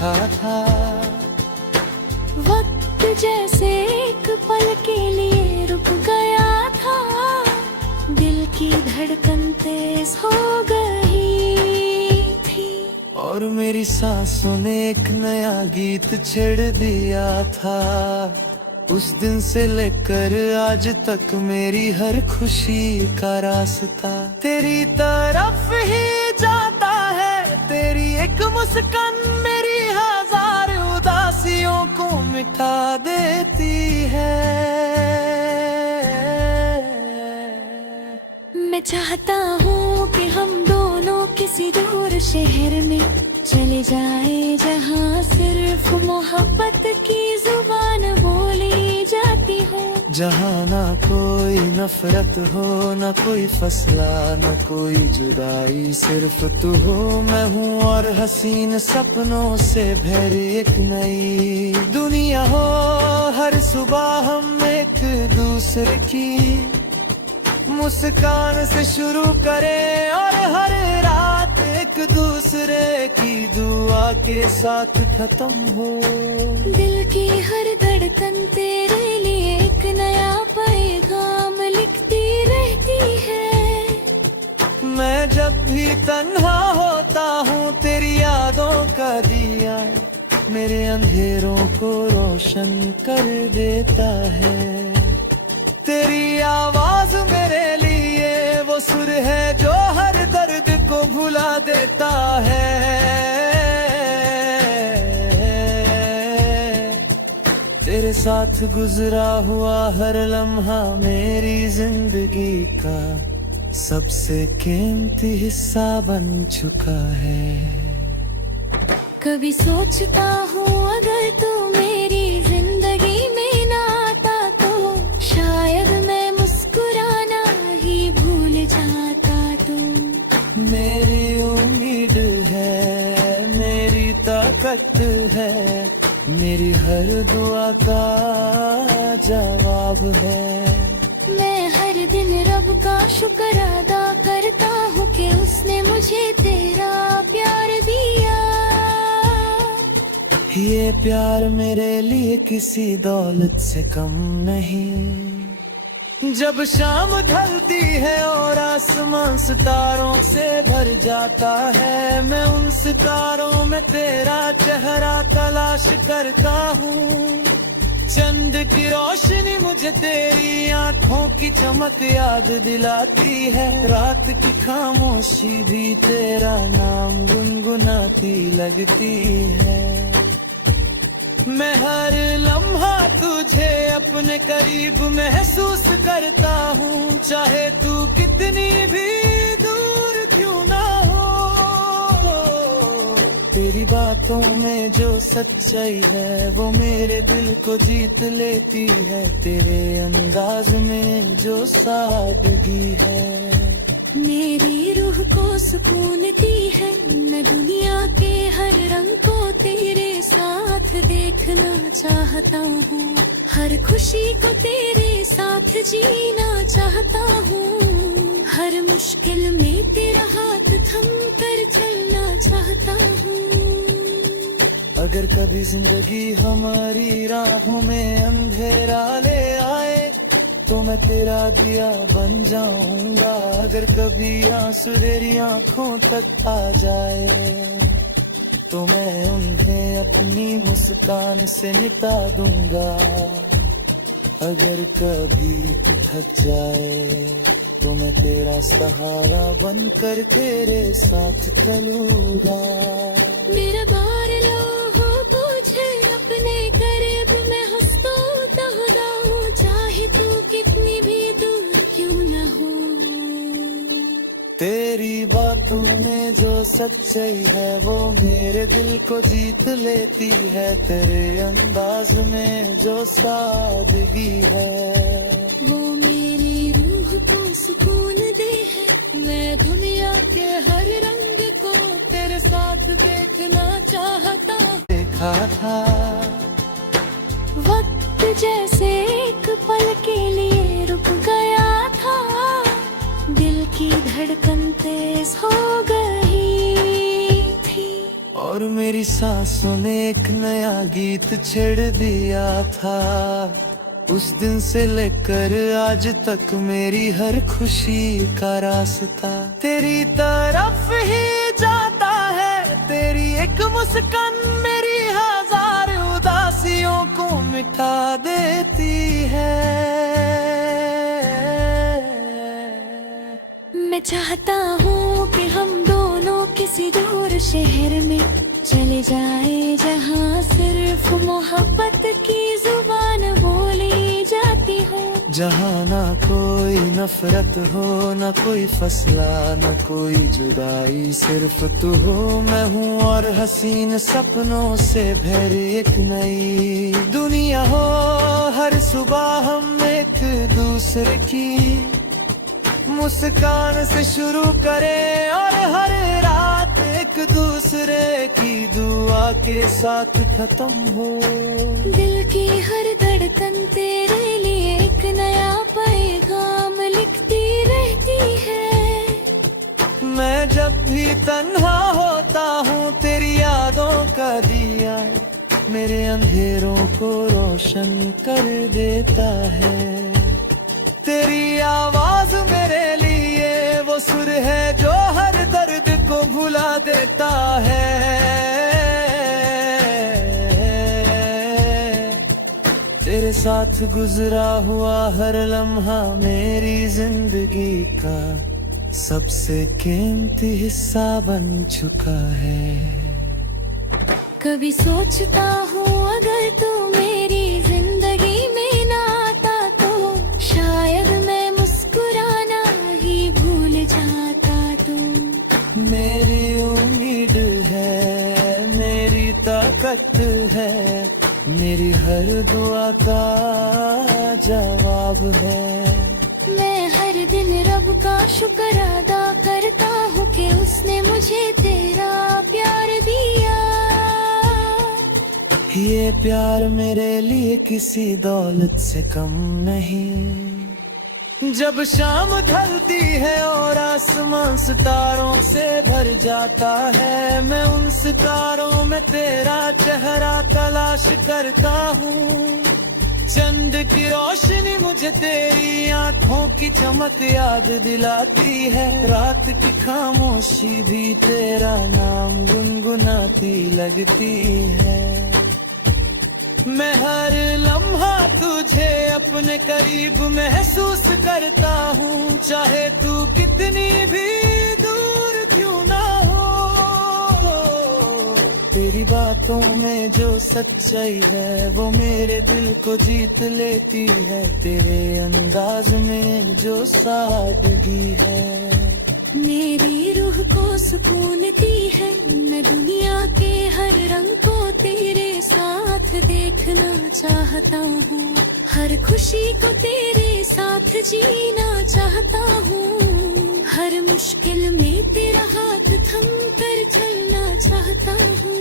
देखा था। वक्त जैसे एक पल के लिए रुक गया था, दिल की धड़कन तेज हो गई थी। और मेरी सांसों ने एक नया गीत छेड़ दिया था। उस दिन से लेकर आज तक मेरी हर खुशी का रास्ता तेरी तरफ ही जाता है। तेरी एक मुस्कान मेरी हजार उदासियों को मिटा देती है। मैं चाहता हूँ कि हम दोनों किसी दूर शहर में चले जाए, जहाँ सिर्फ मोहब्बत की जुबान बोली जाती हो। जहाँ ना कोई नफरत हो, ना कोई फसला, ना कोई जुदाई, सिर्फ तू हो मैं हूँ और हसीन सपनों से भरी एक नई दुनिया हो। हर सुबह हम एक दूसरे की मुस्कान से शुरू करें और हर रात एक दूसरे की दुआ के साथ खत्म हो। दिल की हर धड़कन तेरे लिए एक नया पैगाम लिखती रहती है। मैं जब भी तन्हा होता हूँ तेरी यादों का दिया मेरे अंधेरों को रोशन कर देता है। तेरी आवाज मेरे लिए वो सुर है जो हर दर्द को भुला देता है। तेरे साथ गुजरा हुआ हर लम्हा मेरी जिंदगी का सबसे कीमती हिस्सा बन चुका है। कभी सोचता हूँ अगर तू मेरी जिंदगी में ना आता तो शायद मैं मुस्कुराना ही भूल जाता। तू मेरी उम्मीद है, मेरी ताकत है, मेरी हर दुआ का जवाब है। मैं हर दिन रब का शुक्र अदा करता हूँ कि उसने मुझे तेरा प्यार दिया। ये प्यार मेरे लिए किसी दौलत से कम नहीं। जब शाम ढलती है और आसमान सितारों से भर जाता है, मैं उन सितारों में तेरा चेहरा तलाश करता हूँ। चंद की रोशनी मुझे तेरी आंखों की चमक याद दिलाती है। रात की खामोशी भी तेरा नाम गुनगुनाती लगती है। मैं हर लम्हा तुझे अपने करीब महसूस करता हूँ, चाहे तू कितनी भी दूर क्यों ना हो। तेरी बातों में जो सच्चाई है वो मेरे दिल को जीत लेती है। तेरे अंदाज में जो सादगी है मेरी रूह को सुकून दी है। मैं दुनिया के हर रंग को तेरे साथ देखना चाहता हूँ। हर खुशी को तेरे साथ जीना चाहता हूँ। हर मुश्किल में तेरा हाथ थम कर चलना चाहता हूँ। अगर कभी जिंदगी हमारी राहों में अंधेरा ले आए तो मैं तेरा दिया बन जाऊंगा। अगर कभी आंसू तेरी आंखों तक आ जाए तो मैं उन्हें अपनी मुस्कान से मिटा दूंगा। अगर कभी तू थक जाए तो मैं तेरा सहारा बनकर तेरे साथ चलूंगा। मेरा बार लो हो पूछे अपने करीब मैं हंसता हूँ, चाहे तू कितनी भी दूर क्यों न हो। तेरी बातों में जो सच्चाई है वो मेरे दिल को जीत लेती है। तेरे अंदाज में जो सादगी है वो मेरी रूह को सुकून दे है। मैं दुनिया के हर रंग को तेरे साथ देखना चाहता। देखा था वक्त जैसे एक पल के लिए रुक गया था, दिल की धड़कन तेज हो गई थी। और और मेरी सांसों ने एक नया गीत छेड़ दिया था। उस दिन से लेकर आज तक मेरी हर खुशी का रास्ता तेरी तरफ ही जाता है। तेरी एक मुस्कान मेरी हजार उदासियों को मिटा देती है। मैं चाहता हूँ कि हम दोनों किसी दूर शहर में चले जाए, जहाँ सिर्फ मोहब्बत की जुबान बोली जाती हो। जहाँ ना कोई नफरत हो, ना कोई फसला, ना कोई जुदाई, सिर्फ तू हो मैं हूँ और हसीन सपनों से भरी एक नई दुनिया हो। हर सुबह हम एक दूसरे की मुस्कान से शुरू करें और हर रात एक दूसरे की दुआ के साथ खत्म हो। दिल की हर धड़कन तेरे लिए एक नया पैगाम लिखती रहती है। मैं जब भी तन्हा होता हूँ तेरी यादों का दिया मेरे अंधेरों को रोशन कर देता है। तेरी आवाज मेरे लिए वो सुर है जो हर दर्द को भुला देता है। तेरे साथ गुजरा हुआ हर लम्हा मेरी जिंदगी का सबसे कीमती हिस्सा बन चुका है। कभी सोचता हूँ अगर तू मेरी जिंदगी में ना आता तो शायद मैं मुस्कुराना ही भूल जाता। तू मेरी उम्मीद है, मेरी ताकत है, मेरी हर दुआ का जवाब है। मैं हर दिन रब का शुक्र अदा करता हूँ कि उसने मुझे तेरा प्यार दिया। ये प्यार मेरे लिए किसी दौलत से कम नहीं। जब शाम ढलती है और आसमान सितारों से भर जाता है, मैं उन सितारों में तेरा चेहरा तलाश करता हूँ। चंद की रोशनी मुझे तेरी आंखों की चमक याद दिलाती है। रात की खामोशी भी तेरा नाम गुनगुनाती लगती है। मैं हर लम्हा तुझे अपने करीब महसूस करता हूँ, चाहे तू कितनी भी दूर क्यों ना हो। तेरी बातों में जो सच्चाई है वो मेरे दिल को जीत लेती है। तेरे अंदाज में जो सादगी है मेरी रूह को सुकून दी है। मैं दुनिया के हर रंग को तेरे साथ देखना चाहता हूँ। हर खुशी को तेरे साथ जीना चाहता हूँ। हर मुश्किल में तेरा हाथ थम कर चलना चाहता हूँ।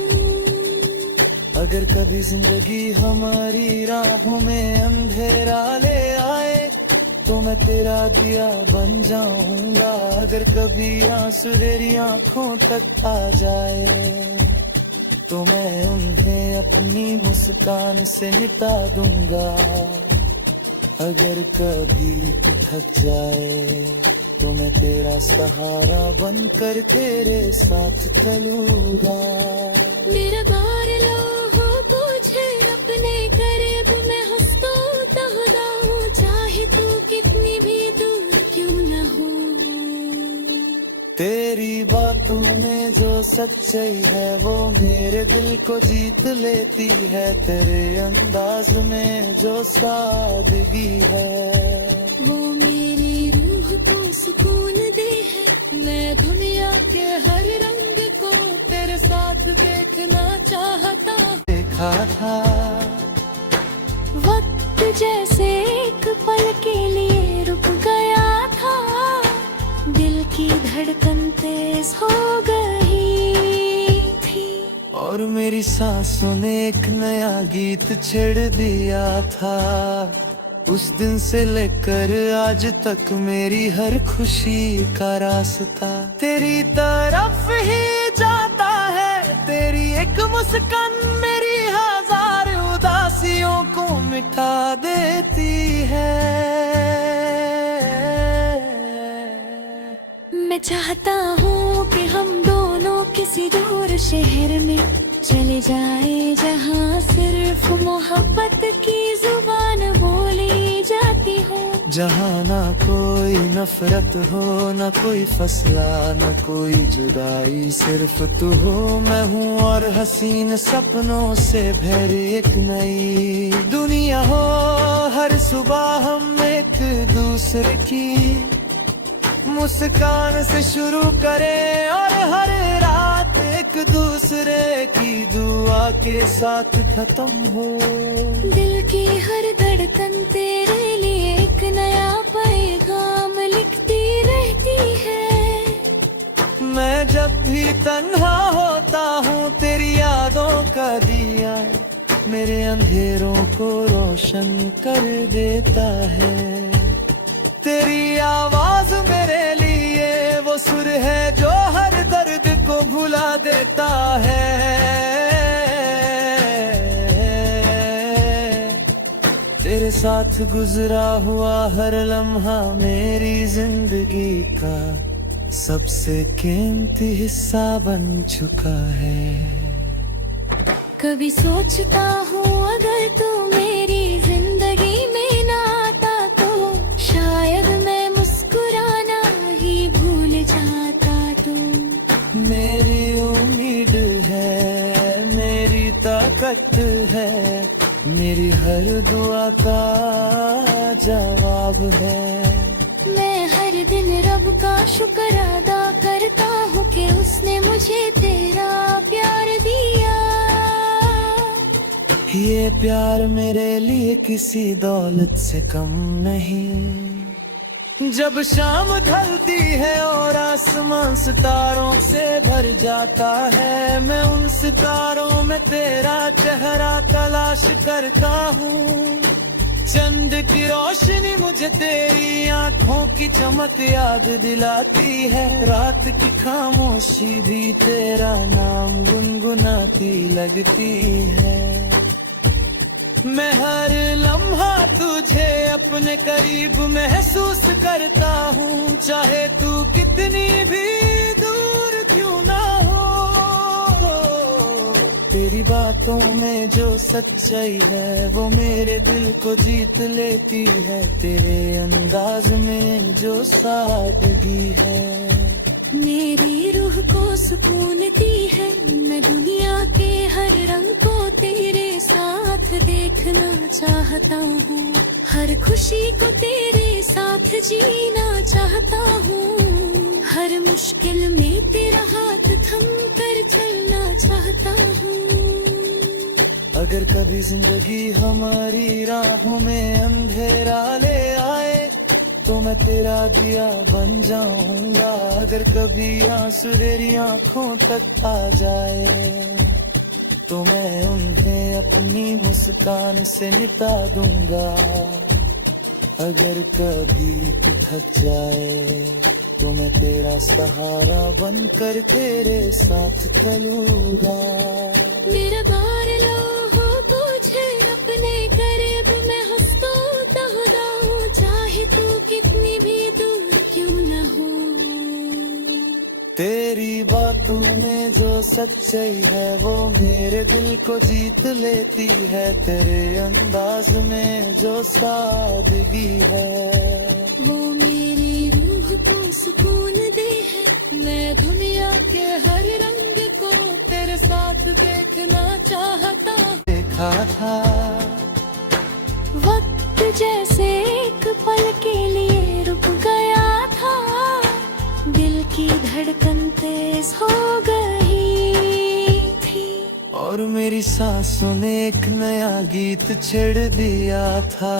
अगर कभी जिंदगी हमारी राहों में अंधेरा ले आए तो मैं तेरा दिया बन जाऊंगा। अगर कभी आंसू तेरी आंखों तक आ जाए तो मैं उन्हें अपनी मुस्कान से मिटा दूंगा। अगर कभी तू थक जाए तो मैं तेरा सहारा बनकर तेरे साथ चलूंगा। मेरा बार लो हो तुझे अपने करीब मैं हंसता हूँ, चाहे तू कितनी भी दूर क्यों न हो। तेरी बातों में जो सच्चाई है वो मेरे दिल को जीत लेती है। तेरे अंदाज में जो सादगी है वो मेरी रूह को सुकून दे है। मैं दुनिया के हर रंग को तेरे साथ देखना चाहता। देखा था वक्त जैसे एक पल के लिए रुक गया था। दिल की धड़कन तेज हो गई थी और मेरी सांसों ने एक नया गीत छेड़ दिया था। उस दिन से लेकर आज तक मेरी हर खुशी का रास्ता तेरी तरफ ही जाता है। तेरी एक मुस्कान मेरी हजार उदासियों को मिटा देती है। मैं चाहता हूँ कि हम दोनों किसी दूर शहर में चले जाए, जहाँ सिर्फ मोहब्बत की जुबान बोली जाती हो, जहाँ ना कोई नफरत हो, ना कोई फसला, ना कोई जुदाई, सिर्फ तू हो मैं हूँ और हसीन सपनों से भरी एक नई दुनिया हो। हर सुबह हम एक दूसरे की मुस्कान से शुरू करें और हर रात एक दूसरे की दुआ के साथ खत्म हो। दिल की हर धड़कन तेरे लिए एक नया पैगाम लिखती रहती है। मैं जब भी तन्हा होता हूँ तेरी यादों का दिया मेरे अंधेरों को रोशन कर देता है। तेरी आवाज मेरे लिए वो सुर है जो हर दर्द को भुला देता है। तेरे साथ गुजरा हुआ हर लम्हा मेरी जिंदगी का सबसे कीमती हिस्सा बन चुका है। कभी सोचता हूँ अगर तू मेरी जिंदगी में ना आता तो शायद मैं मुस्कुराना ही भूल जाता। तू मेरी उम्मीद है, मेरी ताकत है, मेरी हर दुआ का जवाब है। मैं हर दिन रब का शुक्र अदा करता हूँ कि उसने मुझे तेरा प्यार दिया। ये प्यार मेरे लिए किसी दौलत से कम नहीं। जब शाम ढलती है और आसमान सितारों से भर जाता है, मैं उन सितारों में तेरा चेहरा तलाश करता हूँ। चंद की रोशनी मुझे तेरी आंखों की चमक याद दिलाती है। रात की खामोशी भी तेरा नाम गुनगुनाती लगती है। मैं हर लम्हा तुझे अपने करीब महसूस करता हूँ, चाहे तू कितनी भी दूर क्यों ना हो। तेरी बातों में जो सच्चाई है वो मेरे दिल को जीत लेती है। तेरे अंदाज में जो सादगी है मेरी रूह को सुकून दी है। मैं दुनिया के हर रंग को तेरे साथ देखना चाहता हूँ, हर खुशी को तेरे साथ जीना चाहता हूँ, हर मुश्किल में तेरा हाथ थम कर चलना चाहता हूँ। अगर कभी जिंदगी हमारी राहों में अंधेरा ले आए तो मैं तेरा दिया बन जाऊंगा। अगर कभी आंसू तेरी आंखों तक आ जाए तो मैं उन्हें अपनी मुस्कान से मिटा दूंगा। अगर कभी तू थक जाए तो मैं तेरा सहारा बनकर तेरे साथ चलूंगा। मेरा बार लो हो तुझे अपने करीब मैं हंसता हूँ, चाहे तू कितनी भी दूर क्यों न हो। तेरी बातों में जो सच्चाई है वो मेरे दिल को जीत लेती है। तेरे अंदाज में जो सादगी है वो मेरी रूह को सुकून दे है। मैं दुनिया के हर रंग को तेरे साथ देखना चाहता। देखा था वक्त जैसे एक पल के लिए रुक गया था, दिल की धड़कन तेज हो गई थी और मेरी सांसों ने एक नया गीत छेड़ दिया था।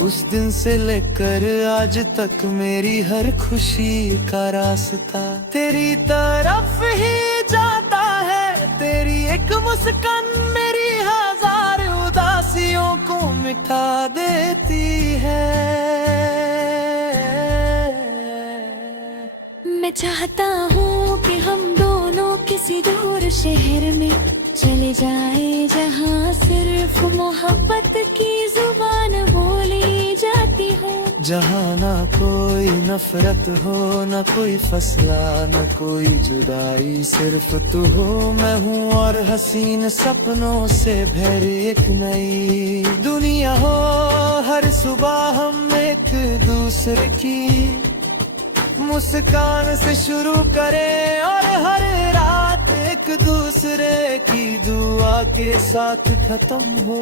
उस दिन से लेकर आज तक मेरी हर खुशी का रास्ता तेरी तरफ ही जाता है। तेरी एक मुस्कान मेरी हजार उदासियों को मिटा देती है। मैं चाहता हूँ कि हम दोनों किसी किसी दूर शहर में चले जाए जहाँ सिर्फ मोहब्बत की जुबान बोली जाती हो। जहाँ ना कोई नफरत हो, न कोई फसला, न कोई जुदाई, सिर्फ तू हो मैं हूँ और हसीन सपनों से भरी एक नई दुनिया हो। हर सुबह हम एक दूसरे की मुस्कान से शुरू करें और हर रात एक दूसरे की दुआ के साथ खत्म हो।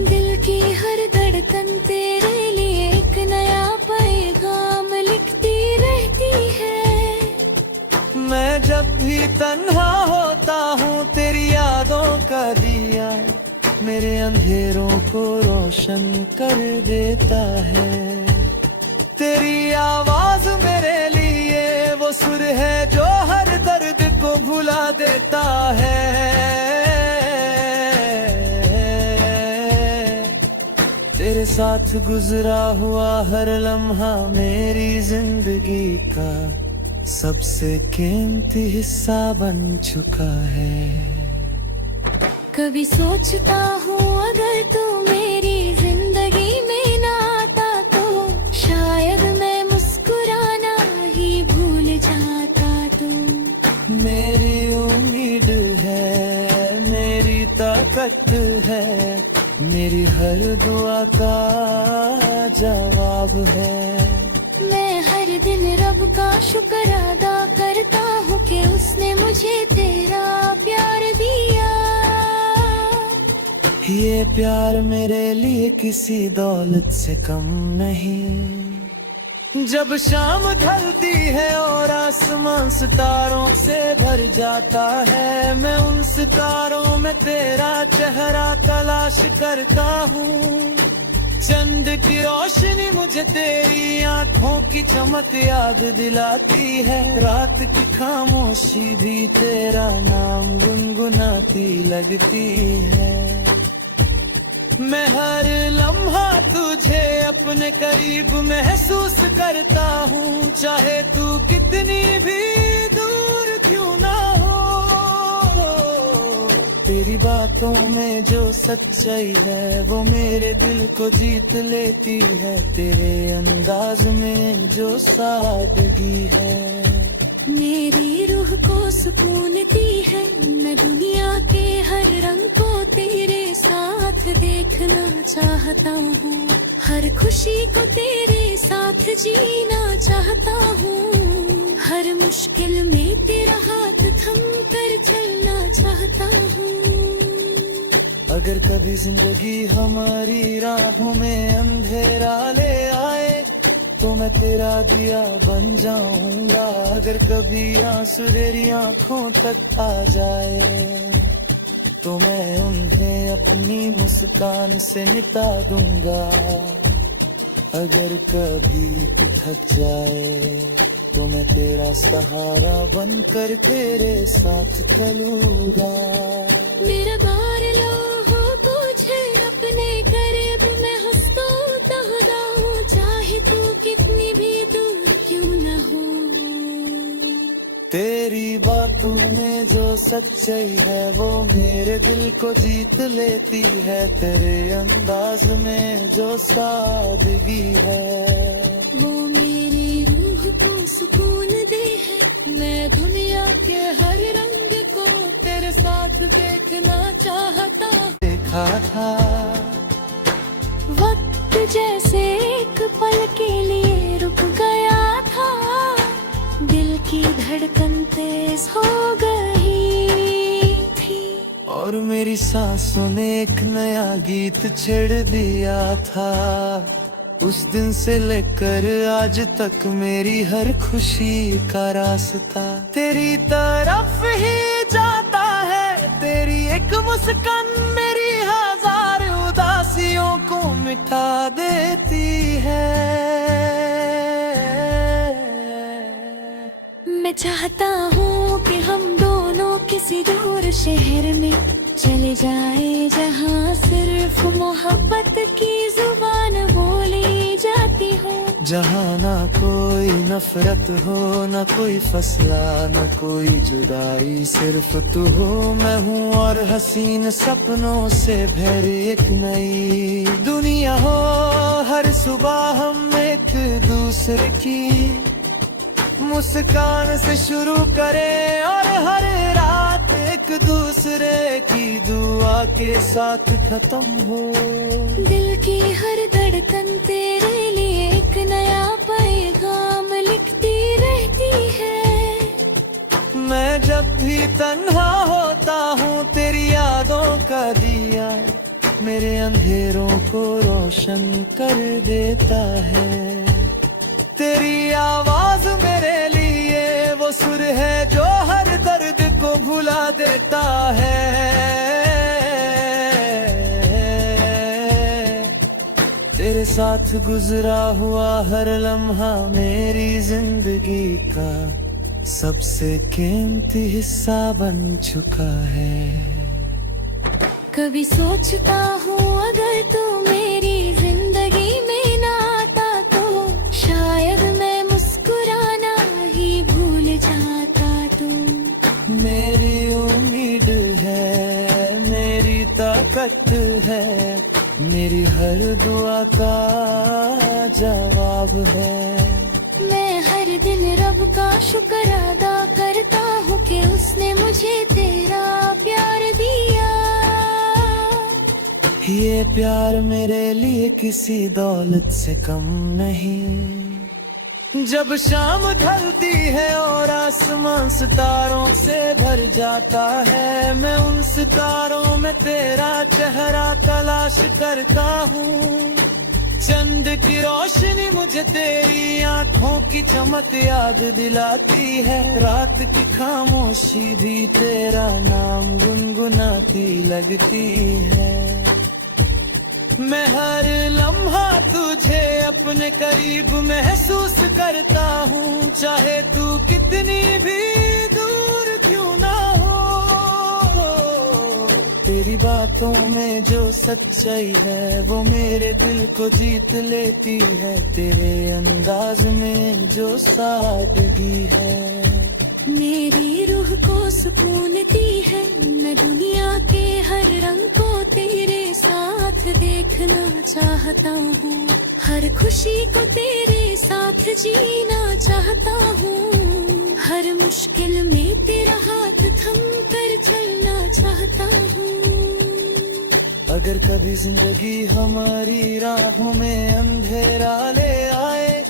दिल की हर धड़कन तेरे लिए एक नया पैगाम लिखती रहती है। मैं जब भी तन्हा होता हूँ तेरी यादों का दिया मेरे अंधेरों को रोशन कर देता है। तेरी आवाज मेरे लिए वो सुर है जो हर दर्द को भुला देता है। तेरे साथ गुजरा हुआ हर लम्हा मेरी जिंदगी का सबसे कीमती हिस्सा बन चुका है। कभी सोचता हूँ अगर तू मेरी जिंदगी में ना आता तो शायद मैं मुस्कुराना ही भूल जाता। तू मेरी उम्मीद है, मेरी ताकत है, मेरी हर दुआ का जवाब है। मैं हर दिन रब का शुक्र अदा करता हूँ कि उसने मुझे तेरा प्यार दिया। ये प्यार मेरे लिए किसी दौलत से कम नहीं। जब शाम ढलती है और आसमान सितारों से भर जाता है, मैं उन सितारों में तेरा चेहरा तलाश करता हूँ। चंद की रोशनी मुझे तेरी आंखों की चमक याद दिलाती है। रात की खामोशी भी तेरा नाम गुनगुनाती लगती है। मैं हर लम्हा तुझे अपने करीब महसूस करता हूँ, चाहे तू कितनी भी दूर क्यों ना हो। तेरी बातों में जो सच्चाई है वो मेरे दिल को जीत लेती है। तेरे अंदाज में जो सादगी है मेरी रूह को सुकून दी है। मैं दुनिया के हर रंग को तेरे साथ देखना चाहता हूँ। हर खुशी को तेरे साथ जीना चाहता हूँ। हर मुश्किल में तेरा हाथ थम कर चलना चाहता हूँ। अगर कभी जिंदगी हमारी राहों में अंधेरा ले आए तो मैं तेरा दिया बन जाऊंगा। अगर कभी आंसू तेरी आंखों तक आ जाए तो मैं उन्हें अपनी मुस्कान से मिटा दूंगा। अगर कभी तू थक जाए तो मैं तेरा सहारा बनकर तेरे साथ चलूंगा। मेरा बार लो हो पूछे अपने करीब मैं हंसता हूँ, चाहे तू कितनी भी दूर क्यों न हो। तेरी बातों में जो सच्चाई है वो मेरे दिल को जीत लेती है। तेरे अंदाज में जो सादगी है वो मेरी रूह को सुकून दे है। मैं दुनिया के हर रंग को तेरे साथ देखना चाहता। देखा था वक्त जैसे एक पल के लिए रुक गया था। दिल की धड़कन तेज हो गई थी और मेरी सांसों ने एक नया गीत छेड़ दिया था। उस दिन से लेकर आज तक मेरी हर खुशी का रास्ता तेरी तरफ ही जाता है। तेरी एक मुस्कान मेरी हजार उदासियों को मिटा देती है। मैं चाहता हूँ कि हम दोनों किसी दूर शहर में चले जाए जहाँ सिर्फ मोहब्बत की जुबान बोली जाती हो। जहाँ ना कोई नफरत हो, ना कोई फसला, ना कोई जुदाई, सिर्फ तू हो, मैं हूँ और हसीन सपनों से भरी एक नई दुनिया हो। हर सुबह हम एक दूसरे की मुस्कान से शुरू करें और हर रात एक दूसरे की दुआ के साथ खत्म हो। दिल की हर धड़कन तेरे लिए एक नया पैगाम लिखती रहती है। मैं जब भी तन्हा होता हूँ तेरी यादों का दिया मेरे अंधेरों को रोशन कर देता है। तेरी आवाज मेरे लिए वो सुर है जो हर दर्द को भुला देता है। तेरे साथ गुजरा हुआ हर लम्हा मेरी जिंदगी का सबसे कीमती हिस्सा बन चुका है। कभी सोचता हूँ अगर तू मेरी जिंदगी में ना आता तो शायद मैं मुस्कुराना ही भूल जाता। तू मेरी उम्मीद है, मेरी ताकत है, मेरी हर दुआ का जवाब है। मैं हर दिन रब का शुक्र अदा करता हूँ कि उसने मुझे तेरा प्यार दिया। ये प्यार मेरे लिए किसी दौलत से कम नहीं। जब शाम ढलती है और आसमान सितारों से भर जाता है, मैं उन सितारों में तेरा चेहरा तलाश करता हूँ। चंद की रोशनी मुझे तेरी आंखों की चमक याद दिलाती है। रात की खामोशी भी तेरा नाम गुनगुनाती लगती है। मैं हर लम्हा तुझे अपने करीब महसूस करता हूँ, चाहे तू कितनी भी दूर क्यों ना हो। तेरी बातों में जो सच्चाई है वो मेरे दिल को जीत लेती है। तेरे अंदाज में जो सादगी है मेरी रूह को सुकून दी है। मैं दुनिया के हर रंग को तेरे साथ देखना चाहता हूँ। हर खुशी को तेरे साथ जीना चाहता हूँ। हर मुश्किल में तेरा हाथ थम कर चलना चाहता हूँ। अगर कभी जिंदगी हमारी राहों में अंधेरा ले आए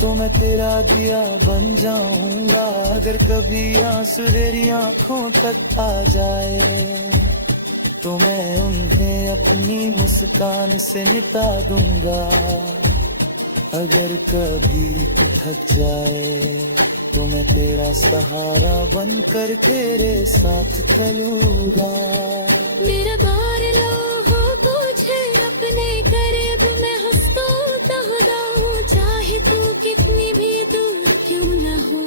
तो मैं तेरा दिया बन जाऊंगा। अगर कभी आंसू तेरी आंखों तक आ जाए तो मैं उन्हें अपनी मुस्कान से मिटा दूंगा। अगर कभी तू थक जाए तो मैं तेरा सहारा बनकर तेरे साथ चलूंगा। मेरा बार लो हो तुझे अपने करीब मैं हंसता हूँ, चाहे तू कितनी भी दूर क्यों न हो।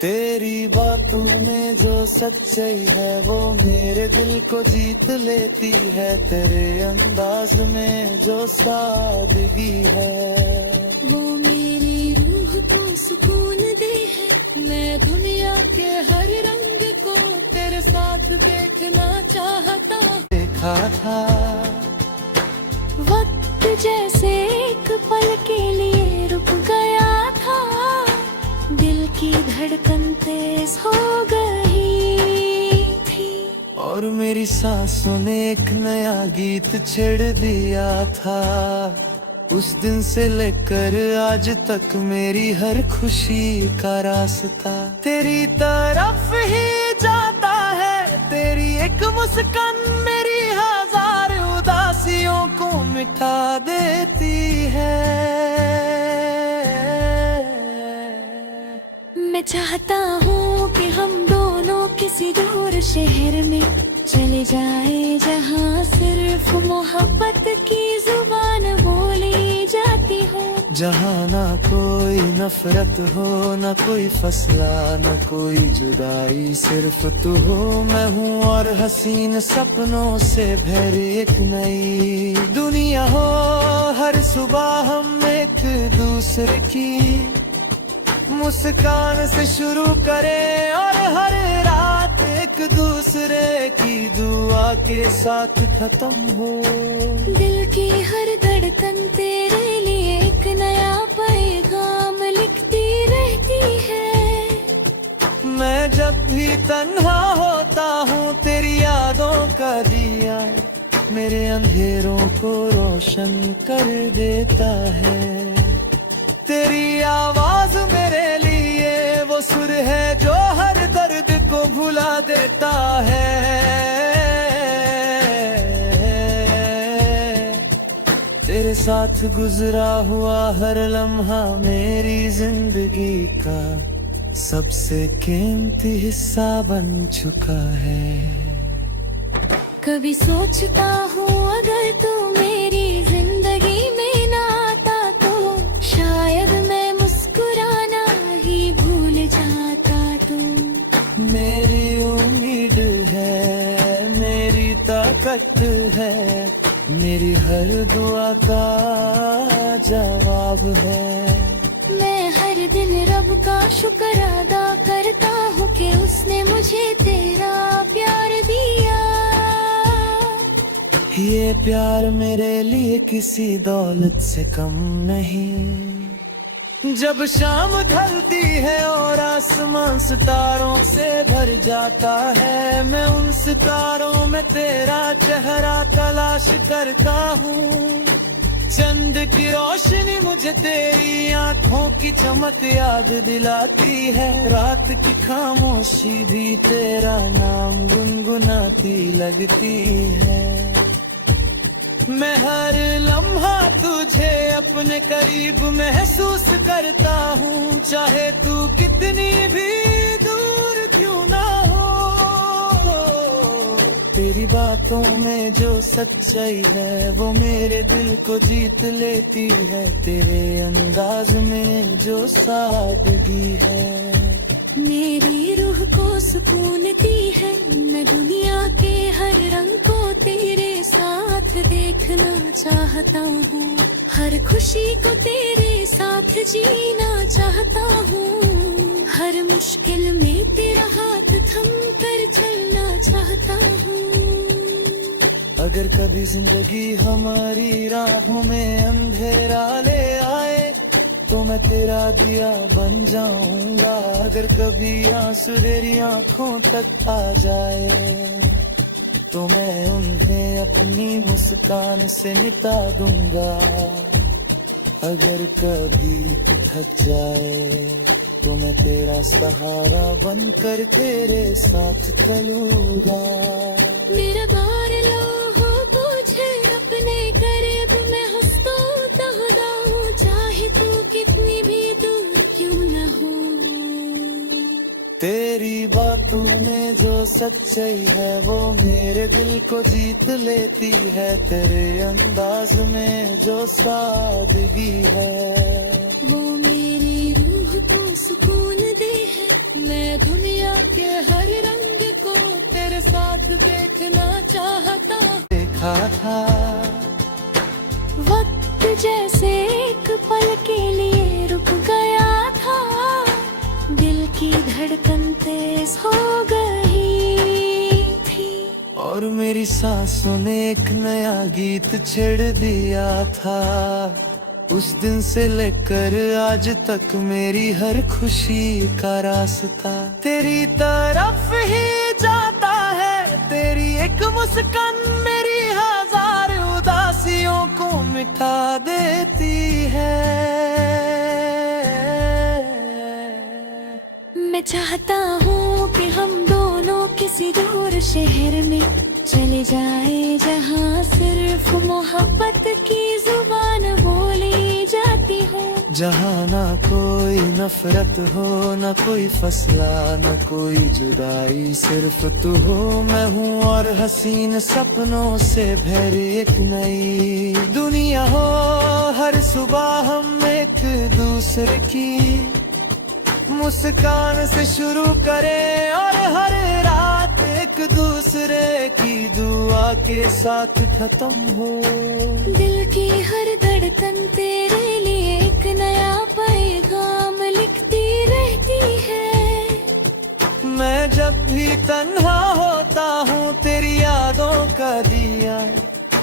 तेरी बातों में जो सच्चाई है वो मेरे दिल को जीत लेती है। तेरे अंदाज में जो सादगी है वो मेरी रूह को सुकून दे है। मैं दुनिया के हर रंग को तेरे साथ देखना चाहता। देखा था वक्त जैसे एक पल के लिए रुक गया था। दिल की धड़कन तेज हो गई थी और मेरी सांसों ने एक नया गीत छेड़ दिया था। उस दिन से लेकर आज तक मेरी हर खुशी का रास्ता तेरी तरफ ही जाता है। तेरी एक मुस्कान मेरी हजार उदासियों को मिटा देती है। मैं चाहता हूँ कि हम दोनों किसी दूर शहर में चले जाए जहाँ सिर्फ मोहब्बत की जुबान बोली जाती हो। जहाँ ना कोई नफरत हो, ना कोई फसला, ना कोई जुदाई, सिर्फ तू हो, मैं हूँ और हसीन सपनों से भरी एक नई दुनिया हो। हर सुबह हम एक दूसरे की मुस्कान से शुरू करें और हर रात एक दूसरे की दुआ के साथ खत्म हो। दिल की हर धड़कन तेरे लिए एक नया पैगाम लिखती रहती है। मैं जब भी तन्हा होता हूँ तेरी यादों का दिया मेरे अंधेरों को रोशन कर देता है। तेरी आवाज मेरे लिए वो सुर है जो हर दर्द को भुला देता है। तेरे साथ गुजरा हुआ हर लम्हा मेरी जिंदगी का सबसे कीमती हिस्सा बन चुका है। कभी सोचता हूँ अगर तू मेरी जिंदगी में ना आता तो शायद मैं मुस्कुराना ही भूल जाता। तू मेरी उम्मीद है, मेरी ताकत है, मेरी हर दुआ का जवाब है। मैं हर दिन रब का शुक्र अदा करता हूँ कि उसने मुझे तेरा प्यार दिया। ये प्यार मेरे लिए किसी दौलत से कम नहीं। जब शाम ढलती है और आसमान सितारों से भर जाता है, मैं उन सितारों में तेरा चेहरा तलाश करता हूँ। चंद की रोशनी मुझे तेरी आंखों की चमक याद दिलाती है। रात की खामोशी भी तेरा नाम गुनगुनाती लगती है। मैं हर लम्हा तुझे अपने करीब महसूस करता हूँ, चाहे तू कितनी भी दूर क्यों ना हो। तेरी बातों में जो सच्चाई है वो मेरे दिल को जीत लेती है। तेरे अंदाज में जो सादगी है मेरी रूह को सुकून दी है। मैं दुनिया के हर रंग को तेरे साथ देखना चाहता हूँ। हर खुशी को तेरे साथ जीना चाहता हूँ। हर मुश्किल में तेरा हाथ थम कर चलना चाहता हूँ। अगर कभी जिंदगी हमारी राहों में अंधेरा ले आए तो मैं तेरा दिया बन जाऊंगा। अगर कभी आंसू तेरी आंखों तक आ जाए तो मैं उन्हें अपनी मुस्कान से मिटा दूंगा। अगर कभी तू थक जाए तो मैं तेरा सहारा बनकर तेरे साथ चलूंगा। मेरा बार लो हो तुझे अपने करीब मैं हंसता हूँ, चाहे तू कितनी भी दूर क्यों न हो। तेरी बातों में जो सच्चाई है वो मेरे दिल को जीत लेती है। तेरे अंदाज में जो सादगी है वो मेरी रूह को सुकून दे है। मैं दुनिया के हर रंग को तेरे साथ देखना चाहता। देखा था वक्त जैसे एक पल के लिए रुक गया था। दिल की धड़कन तेज हो गई थी और मेरी सांसों ने एक नया गीत छेड़ दिया था। उस दिन से लेकर आज तक मेरी हर खुशी का रास्ता तेरी तरफ ही जाता है। तेरी एक मुस्कान मेरी हजार उदासियों को मिटा देती है। मैं चाहता हूँ कि हम दोनों किसी दूर शहर में चले जाए जहाँ सिर्फ मोहब्बत की जुबान बोली जाती हो। जहाँ ना कोई नफरत हो, ना कोई फसला, न कोई जुदाई, सिर्फ तू हो मैं हूँ और हसीन सपनों से भरी एक नई दुनिया हो। हर सुबह हम एक दूसरे की मुस्कान से शुरू करें और हर रात एक दूसरे की दुआ के साथ खत्म हो। दिल की हर धड़कन तेरे लिए एक नया पैगाम लिखती रहती है। मैं जब भी तन्हा होता हूँ तेरी यादों का दिया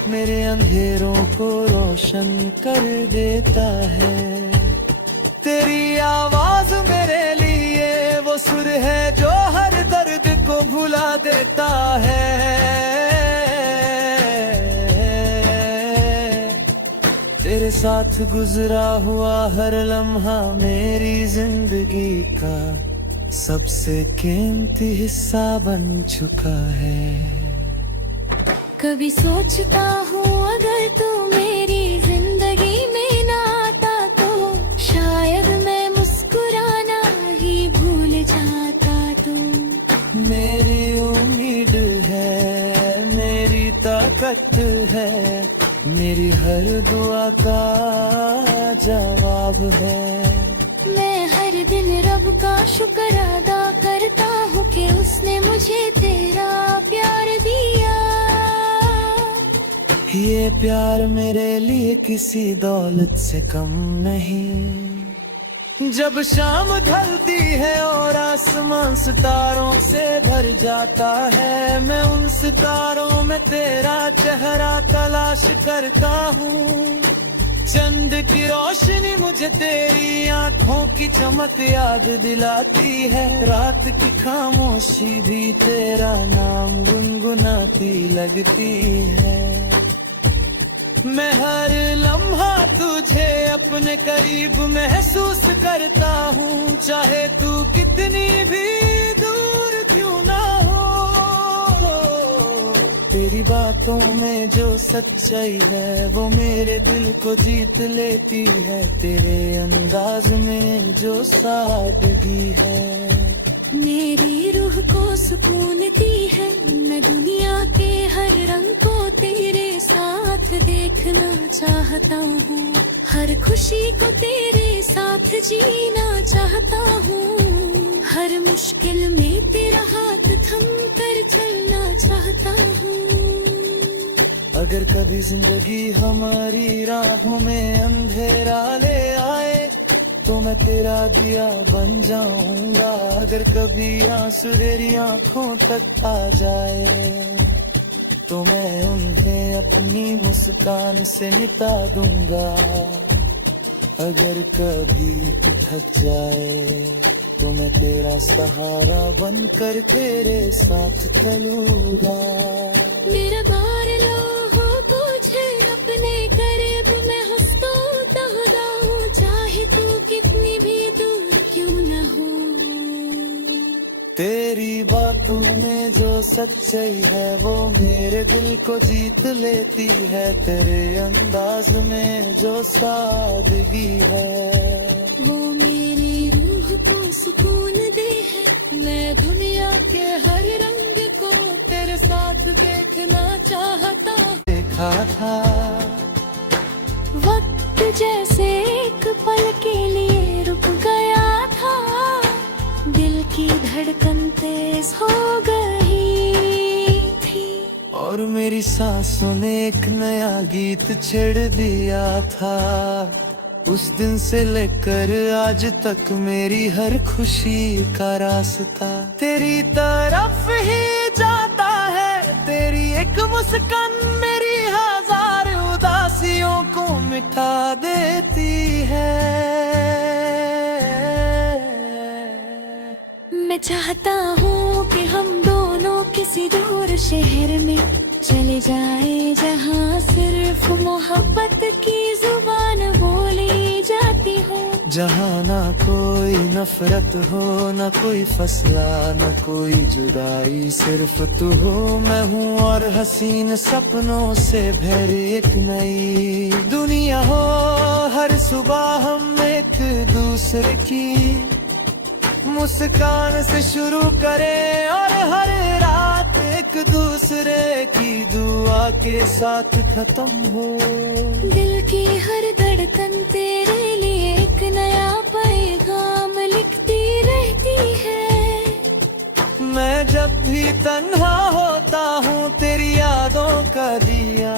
मेरे अंधेरों को रोशन कर देता है। तेरी आवाज मेरे लिए वो सुर है जो हर दर्द को भुला देता है। तेरे साथ गुजरा हुआ हर लम्हा मेरी जिंदगी का सबसे कीमती हिस्सा बन चुका है। कभी सोचता हूँ अगर तू मेरी जिंदगी में ना आता तो शायद मैं मुस्कुराना ही भूल जाता। तू मेरी उम्मीद है, मेरी ताकत है, मेरी हर दुआ का जवाब है। मैं हर दिन रब का शुक्र अदा करता हूँ कि उसने मुझे तेरा प्यार दिया। ये प्यार मेरे लिए किसी दौलत से कम नहीं। जब शाम ढलती है और आसमान सितारों से भर जाता है, मैं उन सितारों में तेरा चेहरा तलाश करता हूँ। चंद की रोशनी मुझे तेरी आंखों की चमक याद दिलाती है। रात की खामोशी भी तेरा नाम गुनगुनाती लगती है। मैं हर लम्हा तुझे अपने करीब महसूस करता हूँ, चाहे तू कितनी भी दूर क्यों ना हो। तेरी बातों में जो सच्चाई है वो मेरे दिल को जीत लेती है। तेरे अंदाज में जो सादगी है मेरी रूह को सुकून दी है। मैं दुनिया के हर रंग को तेरे साथ देखना चाहता हूँ। हर खुशी को तेरे साथ जीना चाहता हूँ। हर मुश्किल में तेरा हाथ थम कर चलना चाहता हूँ। अगर कभी जिंदगी हमारी राहों में अंधेरा ले आए तो मैं तेरा दिया बन जाऊंगा। अगर कभी आंसू तेरी आंखों तक आ जाए तो मैं उन्हें अपनी मुस्कान से मिटा दूंगा। अगर कभी तू थक जाए तो मैं तेरा सहारा बनकर तेरे साथ चलूंगा। मेरा बार लो हो तुझे अपने करीब मैं हंसता हूँ, चाहे तू कितनी भी दूर क्यों न हो। तेरी बातों में जो सच्चाई है वो मेरे दिल को जीत लेती है। तेरे अंदाज में जो सादगी है वो मेरी रूह को सुकून दे है। मैं दुनिया के हर रंग को तेरे साथ देखना चाहता। देखा था वक्त जैसे एक पल के लिए रुक गया था। दिल की धड़कन तेज हो गई थी और मेरी सांसों ने एक नया गीत छेड़ दिया था। उस दिन से लेकर आज तक मेरी हर खुशी का रास्ता तेरी तरफ ही जाता है। तेरी एक मुस्कान मेरी हजार उदासियों को मिटा देती है। मैं चाहता हूँ कि हम दोनों किसी दूर शहर में चले जाए जहाँ सिर्फ मोहब्बत की जुबान बोली जाती हो। जहाँ ना कोई नफरत हो, ना कोई फसला, न कोई जुदाई, सिर्फ तू हो मैं हूँ और हसीन सपनों से भरी एक नई दुनिया हो। हर सुबह हम एक दूसरे की मुस्कान से शुरू करें और हर रात एक दूसरे की दुआ के साथ खत्म हो। दिल की हर धड़कन तेरे लिए एक नया पैगाम लिखती रहती है। मैं जब भी तन्हा होता हूँ तेरी यादों का दिया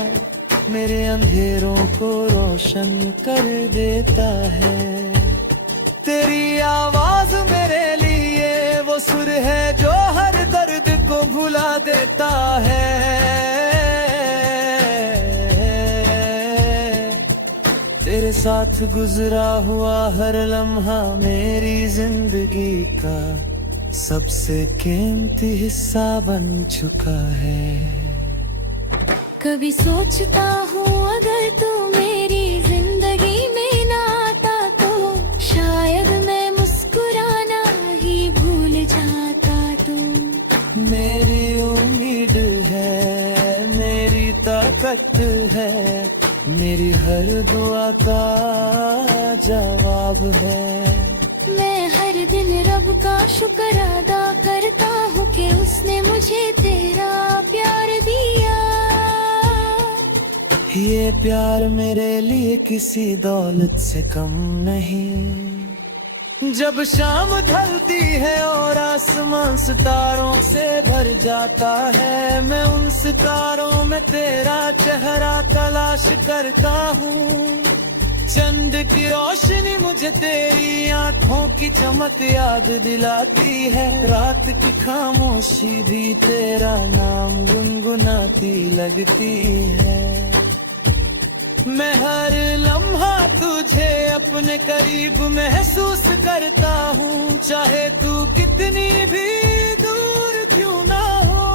मेरे अंधेरों को रोशन कर देता है। तेरी आवाज मेरे लिए वो सुर है जो हर दर्द को भुला देता है। तेरे साथ गुजरा हुआ हर लम्हा मेरी जिंदगी का सबसे कीमती हिस्सा बन चुका है। कभी सोचता हूँ अगर तू मेरी जिंदगी में ना आता तो शायद मैं मुस्कुराना ही भूल जाता। तू मेरी उम्मीद है, मेरी ताकत है, मेरी हर दुआ का जवाब है। मैं हर दिन रब का शुक्र अदा करता हूँ कि उसने मुझे तेरा प्यार दिया। ये प्यार मेरे लिए किसी दौलत से कम नहीं। जब शाम ढलती है और आसमान सितारों से भर जाता है, मैं उन सितारों में तेरा चेहरा तलाश करता हूँ। चंद की रोशनी मुझे तेरी आंखों की चमक याद दिलाती है। रात की खामोशी भी तेरा नाम गुनगुनाती लगती है। मैं हर लम्हा तुझे अपने करीब महसूस करता हूँ, चाहे तू कितनी भी दूर क्यों ना हो।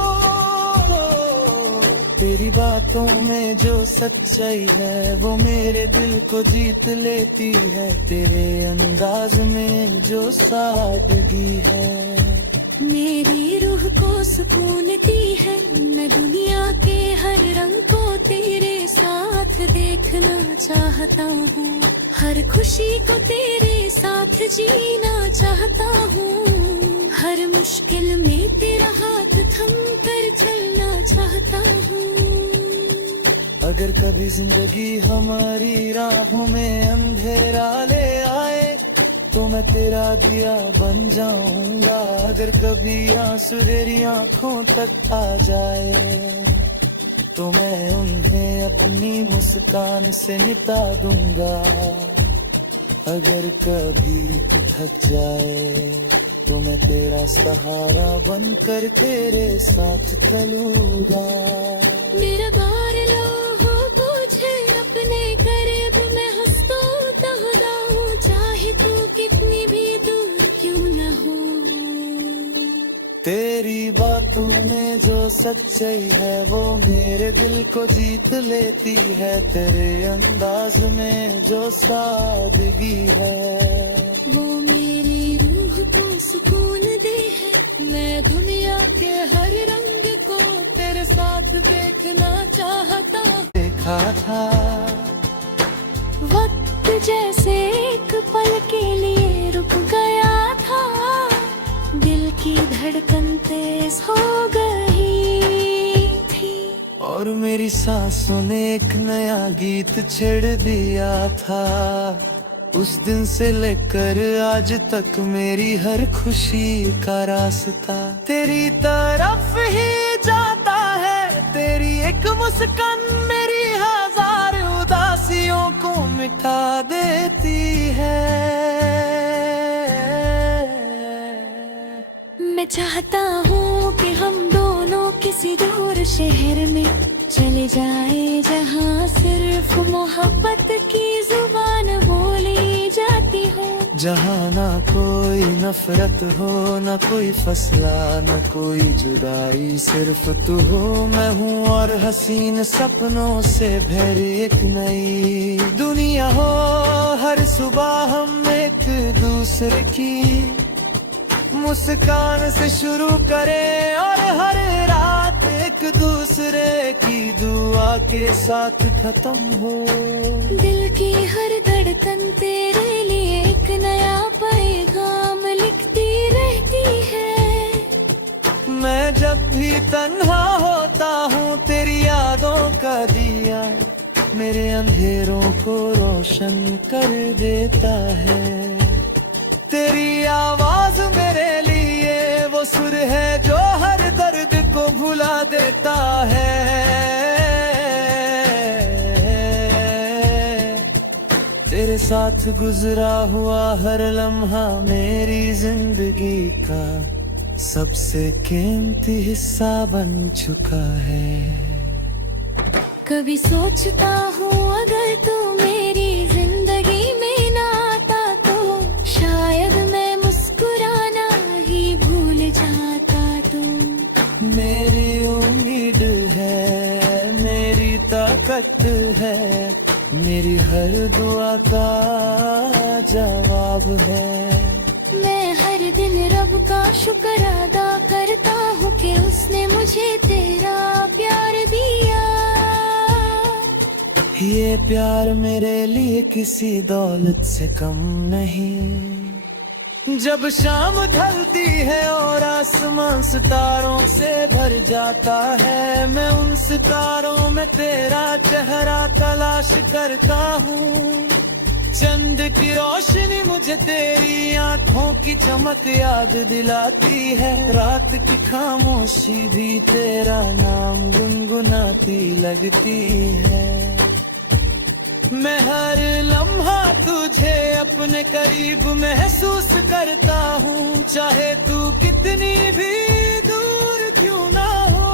तेरी बातों में जो सच्चाई है वो मेरे दिल को जीत लेती है। तेरे अंदाज में जो सादगी है मेरी रूह को सुकून दी है। मैं दुनिया के हर रंग को तेरे साथ देखना चाहता हूँ। हर खुशी को तेरे साथ जीना चाहता हूँ। हर मुश्किल में तेरा हाथ थम कर चलना चाहता हूँ। अगर कभी जिंदगी हमारी राहों में अंधेरा ले आए तो मैं तेरा दिया बन जाऊंगा। अगर कभी आंसू तेरी आंखों तक आ जाए तो मैं उन्हें अपनी मुस्कान से मिटा दूंगा। अगर कभी तू थक जाए तो मैं तेरा सहारा बनकर तेरे साथ चलूंगा। मेरा बार लो हो तुझे अपने करीब मैं हंसता तहदा हूँ, चाहे तू कितनी भी दूर क्यों न हो। तेरी बातों में जो सच्चाई है वो मेरे दिल को जीत लेती है। तेरे अंदाज में जो सादगी है वो मेरी रूह को सुकून दे है। मैं दुनिया के हर रंग को तेरे साथ देखना चाहता। देखा था वक्त जैसे एक पल के लिए रुक गया था। दिल की धड़कन तेज हो गई थी और मेरी सांसों ने एक नया गीत छेड़ दिया था। उस दिन से लेकर आज तक मेरी हर खुशी का रास्ता तेरी तरफ ही जाता है। तेरी एक मुस्कान मेरी हजार उदासियों को मिटा देती है। मैं चाहता हूँ कि हम दोनों किसी दूर शहर में चले जाए जहाँ सिर्फ मोहब्बत की जुबान बोली जाती हो। जहाँ ना कोई नफरत हो, न कोई फसला, न कोई जुदाई, सिर्फ तू हो, मैं हूँ और हसीन सपनों से भरी एक नई दुनिया हो। हर सुबह हम एक दूसरे की मुस्कान से शुरू करें और हर रात एक दूसरे की दुआ के साथ खत्म हो। दिल की हर धड़कन तेरे लिए एक नया पैगाम लिखती रहती है। मैं जब भी तन्हा होता हूँ तेरी यादों का दिया मेरे अंधेरों को रोशन कर देता है। तेरी आवाज मेरे लिए वो सुर है जो हर दर्द को भुला देता है। तेरे साथ गुजरा हुआ हर लम्हा मेरी जिंदगी का सबसे कीमती हिस्सा बन चुका है। कभी सोचता हूँ अगर तू मेरी जिंदगी में ना आता तो शायद मैं मुस्कुराना ही भूल जाता। तू मेरी उम्मीद है, मेरी ताकत है, मेरी हर दुआ का जवाब है। मैं हर दिन रब का शुक्र अदा करता हूँ कि उसने मुझे तेरा प्यार दिया। ये प्यार मेरे लिए किसी दौलत से कम नहीं। जब शाम ढलती है और आसमान सितारों से भर जाता है, मैं उन सितारों में तेरा चेहरा तलाश करता हूँ। चंद की रोशनी मुझे तेरी आंखों की चमक याद दिलाती है। रात की खामोशी भी तेरा नाम गुनगुनाती लगती है। मैं हर लम्हा तुझे अपने करीब महसूस करता हूँ, चाहे तू कितनी भी दूर क्यों ना हो।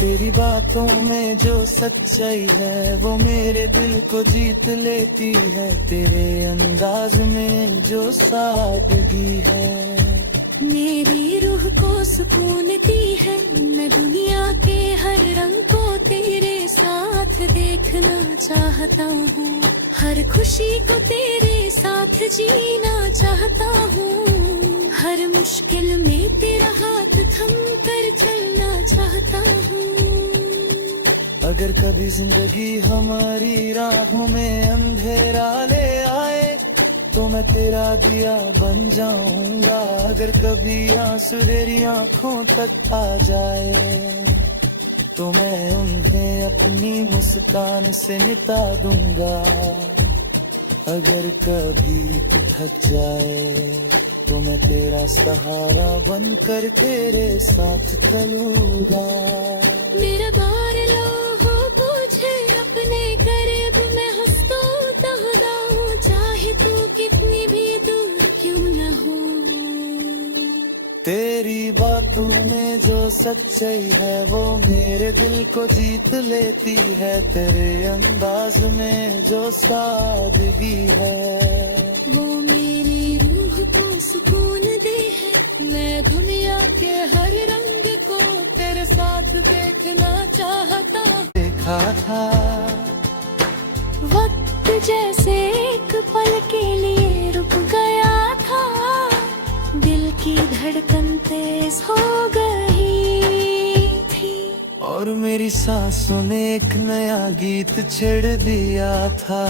तेरी बातों में जो सच्चाई है वो मेरे दिल को जीत लेती है। तेरे अंदाज में जो सादगी है मेरी रूह को सुकून दी है। मैं दुनिया के हर रंग को तेरे साथ देखना चाहता हूँ। हर खुशी को तेरे साथ जीना चाहता हूँ। हर मुश्किल में तेरा हाथ थम कर चलना चाहता हूँ। अगर कभी जिंदगी हमारी राहों में अंधेरा ले आए तो मैं तेरा दिया बन जाऊंगा। अगर कभी आंसू तेरी आंखों तक आ जाए तो मैं उन्हें अपनी मुस्कान से मिटा दूंगा। अगर कभी तू थक जाए तो मैं तेरा सहारा बनकर तेरे साथ चलूंगा। मेरा बार लो हो तुझे अपने करीब मैं हंसता तहदा हूँ, चाहे तू कितनी भी दूर क्यों न हो। तेरी बातों में जो सच्चाई है वो मेरे दिल को जीत लेती है। तेरे अंदाज में जो सादगी है वो मेरी रूह को सुकून दे है। मैं दुनिया के हर रंग को तेरे साथ देखना चाहता। देखा था वक्त जैसे एक पल के लिए रुक गया था। दिल की धड़कन तेज हो गई थी और मेरी सांसों ने एक नया गीत छेड़ दिया था।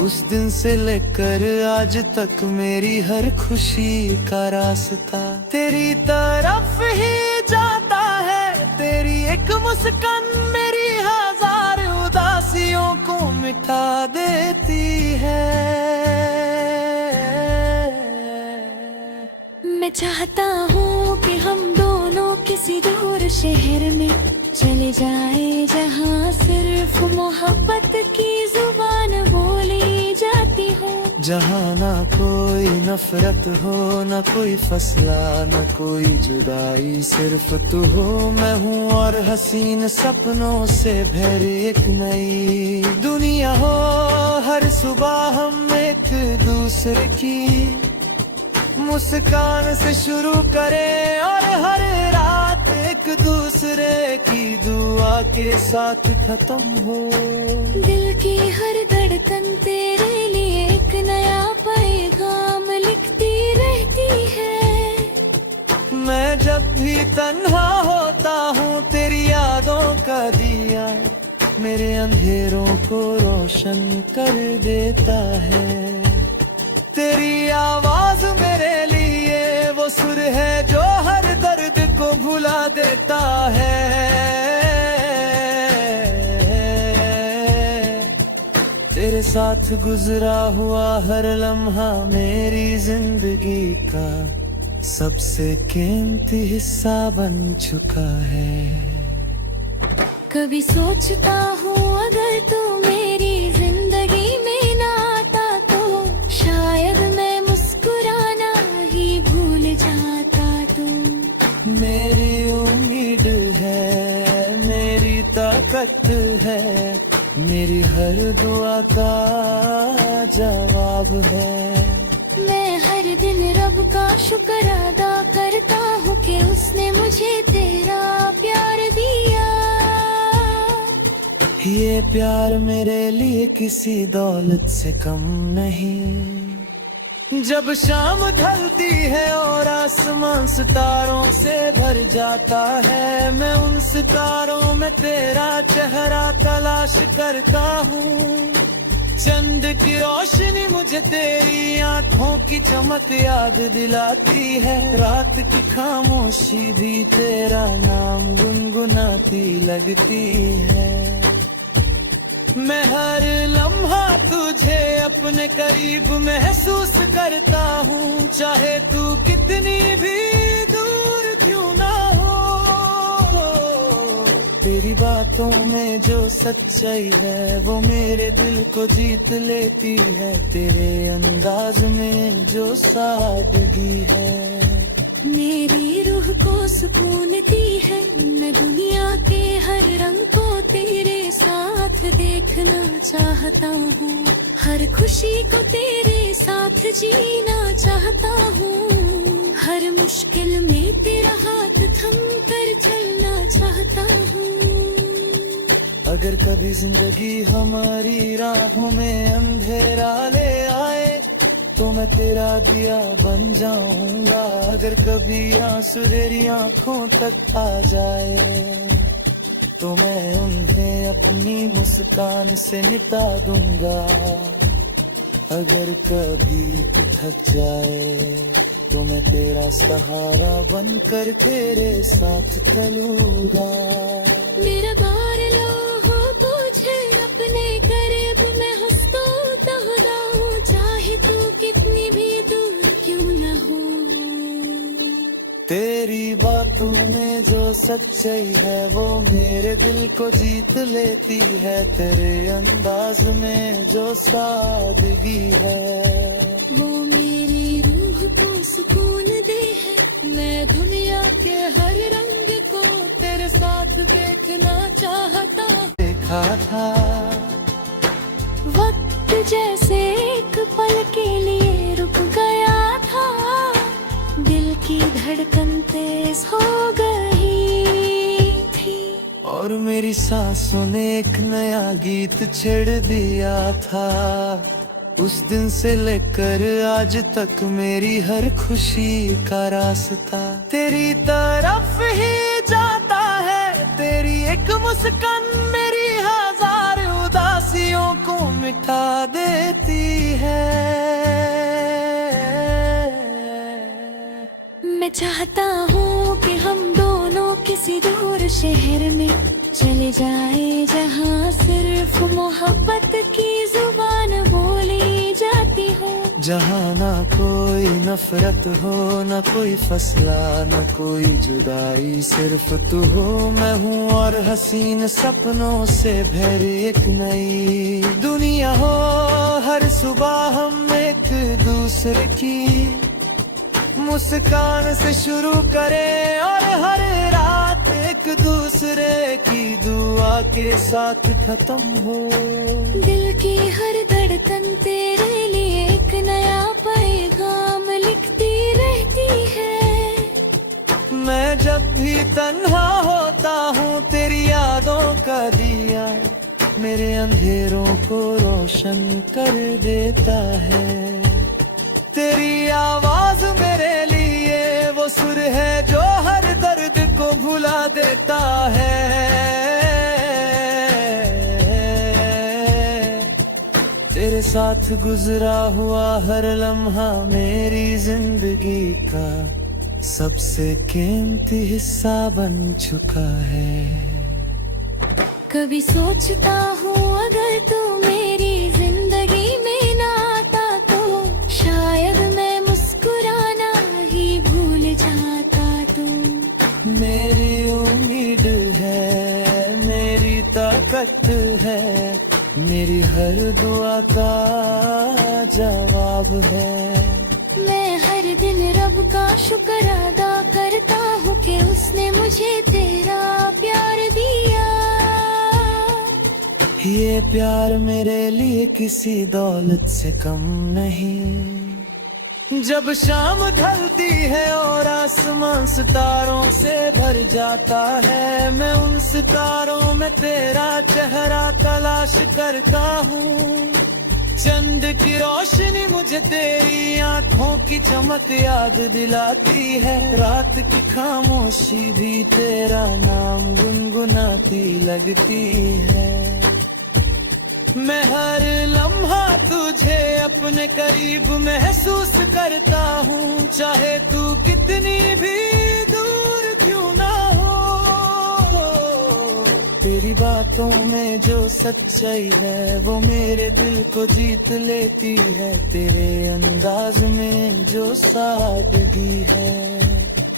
उस दिन से लेकर आज तक मेरी हर खुशी का रास्ता तेरी तरफ ही जाता है। तेरी एक मुस्कान मेरी हजार उदासियों को मिटा देती है। मैं चाहता हूँ कि हम दोनों किसी दूर शहर में चले जाए जहाँ सिर्फ मोहब्बत की जुबान बोली जाती हो। जहाँ ना कोई नफरत हो, न कोई फसला, न कोई जुदाई, सिर्फ तू हो, मैं हूँ और और हसीन सपनों से भरी एक नई दुनिया हो। हर सुबह हम एक दूसरे की मुस्कान से शुरू करें और हर रात एक दूसरे की दुआ के साथ खत्म हो। दिल की हर धड़कन तेरे लिए एक नया पैगाम लिखती रहती है। मैं जब भी तन्हा होता हूँ तेरी यादों का दिया मेरे अंधेरों को रोशन कर देता है। तेरी आवाज मेरे लिए वो सुर है जो हर दर्द को भुला देता है। तेरे साथ गुजरा हुआ हर लम्हा मेरी जिंदगी का सबसे कीमती हिस्सा बन चुका है। कभी सोचता हूँ अगर तू मेरी जिंदगी में ना आता तो शायद मैं मुस्कुराना ही भूल जाता। तू मेरी उम्मीद है, मेरी ताकत है, मेरी हर दुआ का जवाब है। मैं हर दिन रब का शुक्र अदा करता हूँ कि उसने मुझे तेरा प्यार दिया। ये प्यार मेरे लिए किसी दौलत से कम नहीं। जब शाम ढलती है और आसमान सितारों से भर जाता है, मैं उन सितारों में तेरा चेहरा तलाश करता हूँ। चंद की रोशनी मुझे तेरी आंखों की चमक याद दिलाती है। रात की खामोशी भी तेरा नाम गुनगुनाती लगती है। मैं हर लम्हा तुझे अपने करीब महसूस करता हूँ, चाहे तू कितनी भी दूर क्यों ना हो। तेरी बातों में जो सच्चाई है वो मेरे दिल को जीत लेती है। तेरे अंदाज में जो सादगी है मेरी रूह को सुकून दी है। मैं दुनिया के हर रंग को तेरे साथ देखना चाहता हूँ। हर खुशी को तेरे साथ जीना चाहता हूँ। हर मुश्किल में तेरा हाथ थम कर चलना चाहता हूँ। अगर कभी जिंदगी हमारी राहों में अंधेरा ले आए तो मैं तेरा दिया बन जाऊंगा। अगर कभी आंसू तेरी आंखों तक आ जाए तो मैं उन्हें अपनी मुस्कान से मिटा दूंगा। अगर कभी तू थक जाए तो मैं तेरा सहारा बनकर तेरे साथ चलूंगा। मेरा बार लो हो तुझे अपने करीब मैं हंसता तहदा हूँ, चाहे तू कितनी भी दूर क्यों न हो। तेरी बातों में जो सच्चाई है वो मेरे दिल को जीत लेती है। तेरे अंदाज में जो सादगी है वो मेरी रूह को सुकून दे है। मैं दुनिया के हर रंग को तेरे साथ देखना चाहता। देखा था वक्त जैसे एक पल के लिए रुक गया था। दिल की धड़कन तेज हो गई थी और मेरी सांसों ने एक नया गीत छेड़ दिया था। उस दिन से लेकर आज तक मेरी हर खुशी का रास्ता तेरी तरफ ही जाता है। तेरी एक मुस्कान मेरी हजार उदासियों को मिटा देती है। मैं चाहता हूँ कि हम दोनों किसी दूर शहर में चले जाए जहाँ सिर्फ मोहब्बत की जुबान बोली जाती हो। जहाँ ना कोई नफरत हो, ना कोई फसला, ना कोई जुदाई, सिर्फ तू हो मैं हूँ और हसीन सपनों से भरी एक नई दुनिया हो। हर सुबह हम एक दूसरे की मुस्कान से शुरू करें और हर रात एक एक दूसरे की दुआ के साथ खत्म हो। दिल की हर धड़कन तेरे लिए एक नया पैगाम लिखती रहती है। मैं जब भी तन्हा होता हूँ तेरी यादों का दिया मेरे अंधेरों को रोशन कर देता है। तेरी आवाज मेरे लिए वो सुर है जो हर दर्द को भुला देता है। तेरे साथ गुजरा हुआ हर लम्हा मेरी जिंदगी का सबसे कीमती हिस्सा बन चुका है। कभी सोचता हूँ अगर तू मेरी जिंदगी में ना आता तो शायद मैं मुस्कुराना ही भूल जाता। तू मेरी उम्मीद है, मेरी ताकत है, मेरी हर दुआ का जवाब है। मैं हर दिन रब का शुक्र अदा करता हूँ कि उसने मुझे तेरा प्यार दिया। ये प्यार मेरे लिए किसी दौलत से कम नहीं। जब शाम ढलती है और आसमान सितारों से भर जाता है, मैं उन सितारों में तेरा चेहरा तलाश करता हूँ। चंद की रोशनी मुझे तेरी आंखों की चमक याद दिलाती है। रात की खामोशी भी तेरा नाम गुनगुनाती लगती है। मैं हर लम्हा तुझे अपने करीब महसूस करता हूँ, चाहे तू कितनी भी दूर क्यों ना हो। तेरी बातों में जो सच्चाई है वो मेरे दिल को जीत लेती है। तेरे अंदाज में जो सादगी है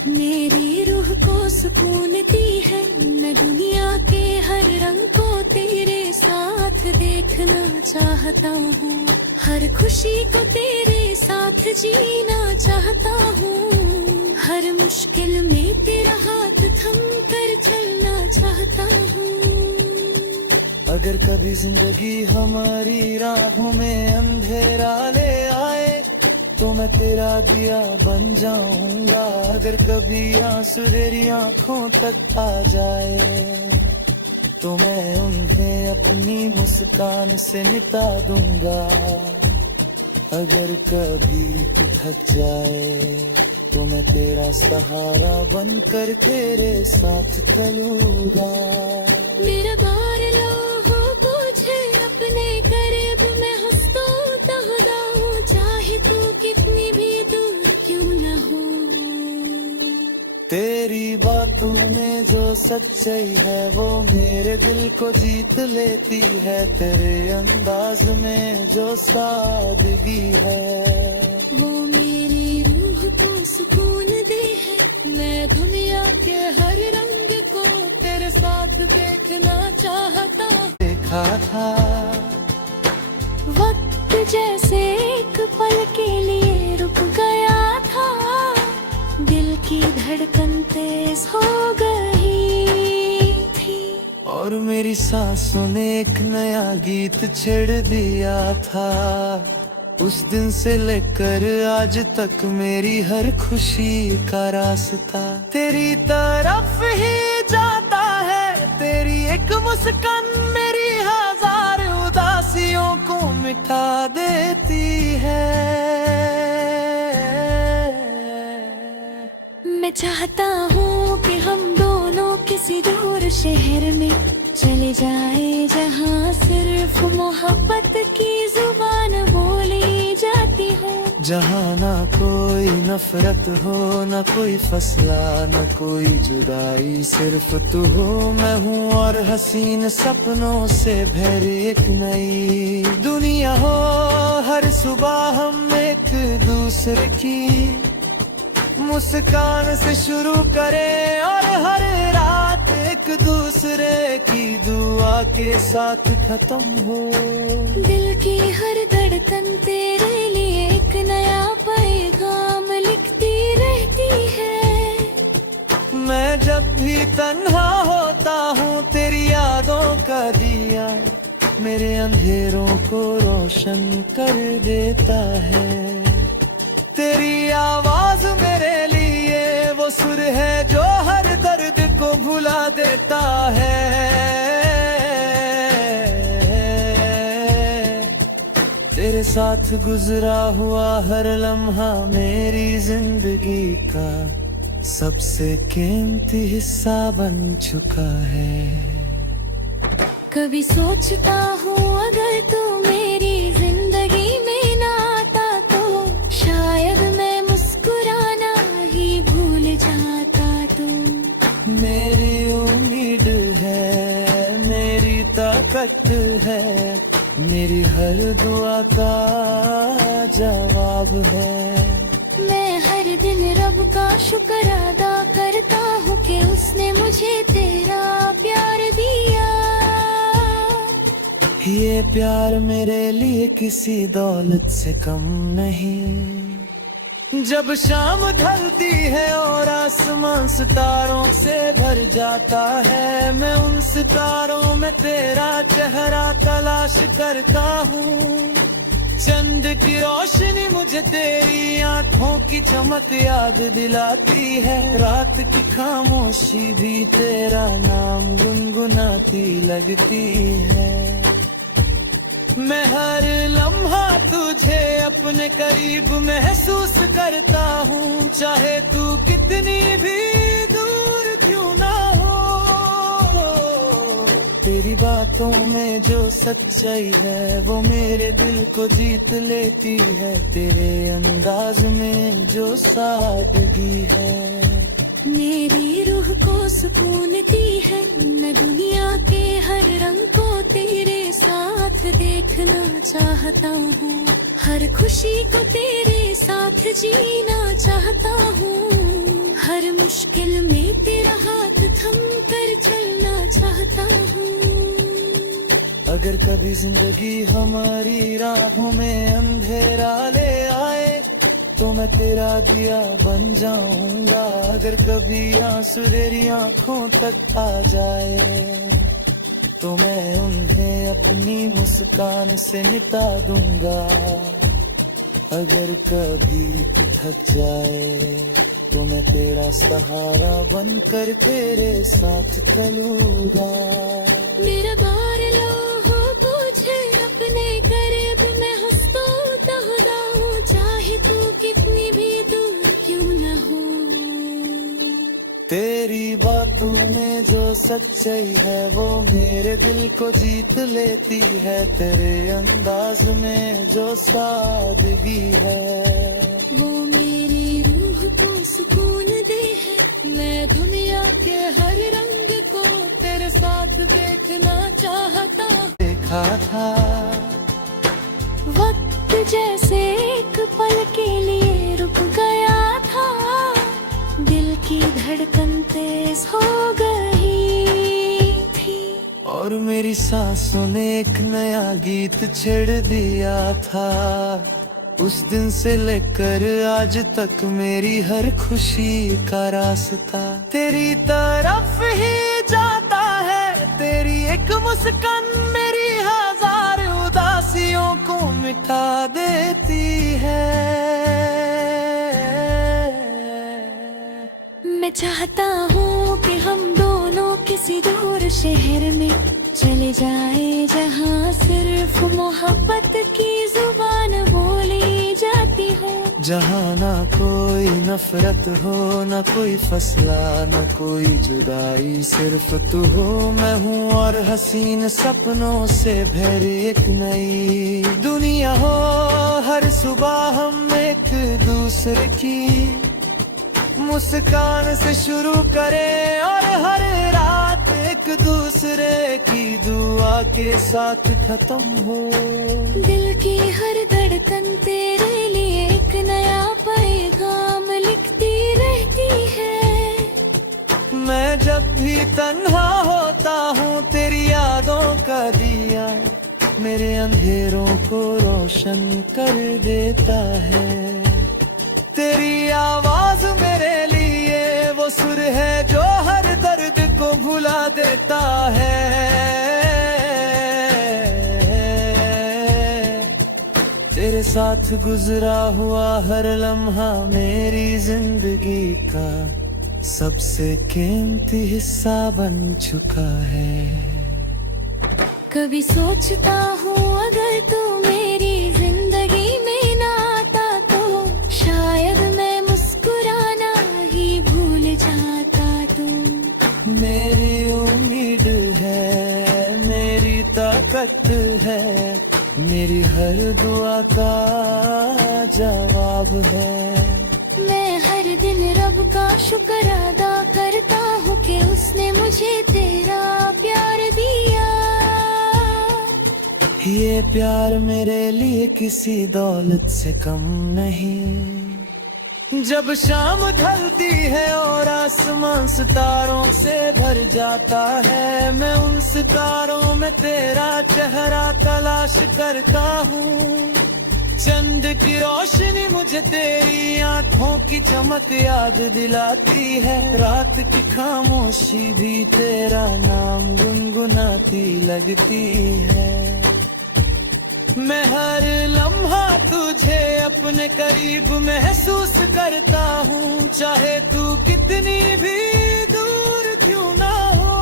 मेरी रूह को सुकून दी है। मैं दुनिया के हर रंग को तेरे साथ देखना चाहता हूँ। हर खुशी को तेरे साथ जीना चाहता हूँ। हर मुश्किल में तेरा हाथ थम कर चलना चाहता हूँ। अगर कभी जिंदगी हमारी राहों में अंधेरा ले आए तो मैं तेरा दिया बन जाऊंगा। अगर कभी आंसू तेरी आंखों तक आ जाए तो मैं उन्हें अपनी मुस्कान से मिटा दूंगा। अगर कभी तू थक जाए तो मैं तेरा सहारा बनकर तेरे साथ चलूंगा। मेरा बार लो हो तुझे अपने करीब में हंसता तहदा हूँ, चाहे तू कितनी भी दूर क्यों न हो। तेरी बातों में जो सच्चाई है वो मेरे दिल को जीत लेती है। तेरे अंदाज में जो सादगी है वो मेरी रूह को सुकून दे है। मैं दुनिया के हर रंग को तेरे साथ देखना चाहता। देखा था वक्त जैसे एक पल के लिए रुक गया था। दिल की धड़कन तेज हो गई थी और मेरी सांसों ने एक नया गीत छेड़ दिया था। उस दिन से लेकर आज तक मेरी हर खुशी का रास्ता तेरी तरफ ही जाता है। तेरी एक मुस्कान मेरी हजार उदासियों को मिटा देती है। मैं चाहता हूँ कि हम दोनों किसी दूर शहर में चले जाए जहाँ सिर्फ मोहब्बत की जुबान बोली जाती हो। जहाँ ना कोई नफरत हो, ना कोई फसला, ना कोई जुदाई, सिर्फ तू हो मैं हूँ और हसीन सपनों से भरी एक नई दुनिया हो। हर सुबह हम एक दूसरे की मुस्कान से शुरू करें और हर रात एक दूसरे की दुआ के साथ खत्म हो। दिल की हर धड़कन तेरे लिए एक नया पैगाम लिखती रहती है। मैं जब भी तन्हा होता हूँ तेरी यादों का दिया मेरे अंधेरों को रोशन कर देता है। तेरी आवाज मेरे लिए वो सुर है जो हर दर्द को भुला देता है। तेरे साथ गुजरा हुआ हर लम्हा मेरी जिंदगी का सबसे कीमती हिस्सा बन चुका है। कभी सोचता हूँ अगर तू मेरी जिंदगी में ना आता तो शायद मैं मुस्कुराना ही भूल जाता। तू मेरी उम्मीद है, मेरी ताकत है, मेरी हर दुआ का जवाब है। मैं हर दिन रब का शुक्र अदा करता हूँ कि उसने मुझे तेरा प्यार दिया। ये प्यार मेरे लिए किसी दौलत से कम नहीं। जब शाम ढलती है और आसमान सितारों से भर जाता है, मैं उन सितारों में तेरा चेहरा तलाश करता हूँ। चंद की रोशनी मुझे तेरी आंखों की चमक याद दिलाती है। रात की खामोशी भी तेरा नाम गुनगुनाती लगती है। मैं हर लम्हा तुझे अपने करीब महसूस करता हूँ, चाहे तू कितनी भी दूर क्यों ना हो। तेरी बातों में जो सच्चाई है वो मेरे दिल को जीत लेती है। तेरे अंदाज में जो सादगी है मेरी रूह को सुकून दी है। मैं दुनिया के हर रंग को तेरे साथ देखना चाहता हूँ। हर खुशी को तेरे साथ जीना चाहता हूँ। हर मुश्किल में तेरा हाथ थम कर चलना चाहता हूँ। अगर कभी जिंदगी हमारी राहों में अंधेरा ले आए तो मैं तेरा दिया बन जाऊंगा। अगर कभी आंसू तेरी आंखों तक आ जाए तो मैं उन्हें अपनी मुस्कान से मिटा दूंगा। अगर कभी तू थक जाए तो मैं तेरा सहारा बनकर तेरे साथ चलूंगा। मेरा बार लो हो तुझे अपने करीब मैं हंसता तहदा हूँ, चाहे तू कितनी भी दूर क्यों न हो। तेरी बातों में जो सच्चाई है वो मेरे दिल को जीत लेती है। तेरे अंदाज में जो सादगी है वो मेरी रूह को सुकून दे है। मैं दुनिया के हर रंग को तेरे साथ देखना चाहता। देखा था वक्त जैसे एक पल के लिए रुक गया था, दिल की धड़कन तेज हो गई थी और मेरी सांसों ने एक नया गीत छेड़ दिया था। उस दिन से लेकर आज तक मेरी हर खुशी का रास्ता तेरी तरफ ही जाता है। तेरी एक मुस्कान मेरी हजार उदासियों को मिटा देती है। मैं चाहता हूँ कि हम दोनों किसी दूर शहर में चले जाए जहाँ सिर्फ मोहब्बत की जुबान बोली जाती हो। जहाँ ना कोई नफरत हो, ना कोई फसला, ना कोई जुदाई, सिर्फ तू हो मैं हूँ और हसीन सपनों से भरी एक नई दुनिया हो। हर सुबह हम एक दूसरे की मुस्कान से शुरू करें और हर रात एक दूसरे की दुआ के साथ खत्म हो। दिल की हर धड़कन तेरे लिए एक नया पैगाम लिखती रहती है। मैं जब भी तन्हा होता हूँ तेरी यादों का दिया मेरे अंधेरों को रोशन कर देता है। तेरी आवाज मेरे लिए वो वो सुर है जो हर दर्द को भुला देता है। तेरे साथ गुजरा हुआ हर लम्हा मेरी जिंदगी का सबसे कीमती हिस्सा बन चुका है। कभी सोचता हूँ अगर तू मेरी जिंदगी में ना आता तो शायद मैं मुस्कुराना ही भूल जाता। तू मेरी उम्मीद है, मेरी ताकत है, मेरी हर दुआ का जवाब है। मैं हर दिन रब का शुक्र अदा करता हूँ कि उसने मुझे तेरा प्यार दिया। ये प्यार मेरे लिए किसी दौलत से कम नहीं। जब शाम ढलती है और आसमान सितारों से भर जाता है, मैं उन सितारों में तेरा चेहरा तलाश करता हूँ। चंद की रोशनी मुझे तेरी आंखों की चमक याद दिलाती है। रात की खामोशी भी तेरा नाम गुनगुनाती लगती है। मैं हर लम्हा तुझे अपने करीब महसूस करता हूँ, चाहे तू कितनी भी दूर क्यों ना हो।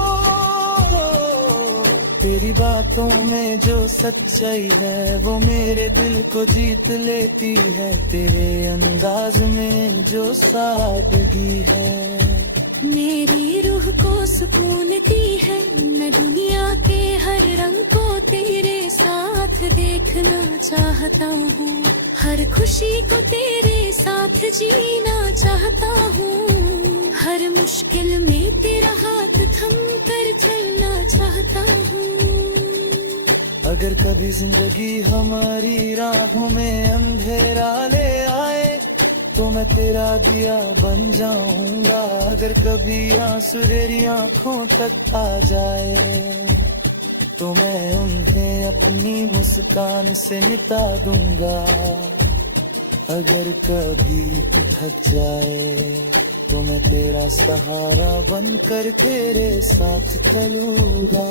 तेरी बातों में जो सच्चाई है वो मेरे दिल को जीत लेती है। तेरे अंदाज में जो सादगी है मेरी रूह को सुकून दी है। मैं दुनिया के हर रंग को तेरे साथ देखना चाहता हूँ। हर खुशी को तेरे साथ जीना चाहता हूँ। हर मुश्किल में तेरा हाथ थम कर चलना चाहता हूँ। अगर कभी जिंदगी हमारी राहों में अंधेरा ले आए तो मैं तेरा दिया बन जाऊंगा। अगर कभी आंसू तेरी आंखों तक आ जाए तो मैं उन्हें अपनी मुस्कान से मिटा दूंगा। अगर कभी तू थक जाए तो मैं तेरा सहारा बनकर तेरे साथ चलूंगा।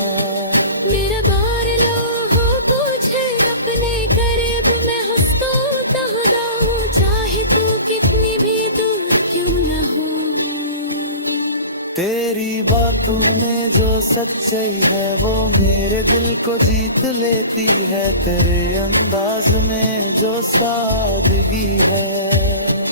मेरा बार लो हो तुझे अपने करीब मैं हंसता हूँ, चाहे तू कितनी भी दूर क्यों न हो। तेरी बातों में जो सच्चाई है वो मेरे दिल को जीत लेती है। तेरे अंदाज में जो सादगी है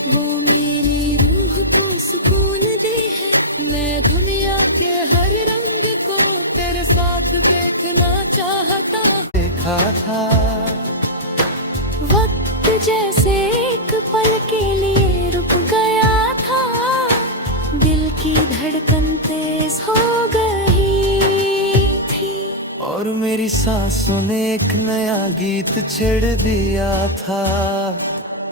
वो मेरी रूह को सुकून दे है। मैं दुनिया के हर रंग को तेरे साथ देखना चाहता। देखा था वक्त जैसे एक पल के लिए रुक गया था। दिल की धड़कन तेज हो गई थी और मेरी सांसों ने एक नया गीत छेड़ दिया था।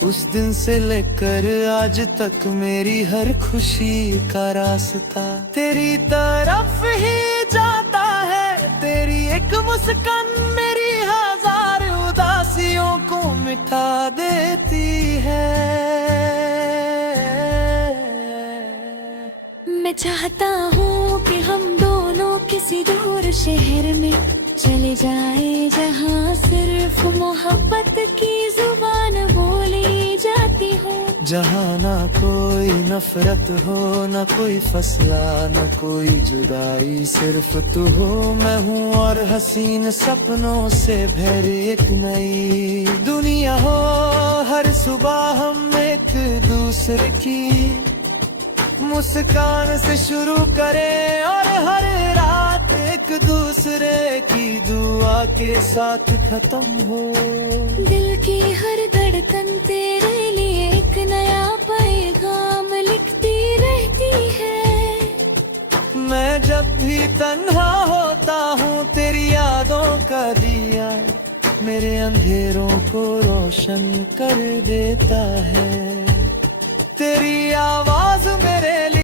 उस दिन से लेकर आज तक मेरी हर खुशी का रास्ता तेरी तरफ ही जाता है। तेरी एक मुस्कान मेरी हजार उदासियों को मिटा देती है। मैं चाहता हूँ कि हम दोनों किसी दूर शहर में चले जाए जहाँ सिर्फ मोहब्बत की जुबान बोली जाती हो। जहाँ ना कोई नफरत हो, ना कोई फसला, ना कोई जुदाई, सिर्फ तू हो मैं हूँ और हसीन सपनों से भरी एक नई दुनिया हो। हर सुबह हम एक दूसरे की मुस्कान से शुरू करें और हर रात एक दूसरे की दुआ के साथ खत्म हो। दिल की हर धड़कन तेरे लिए एक नया पैगाम लिखती रहती है। मैं जब भी तन्हा होता हूँ तेरी यादों का दिया मेरे अंधेरों को रोशन कर देता है। तेरी आवाज मेरे लिए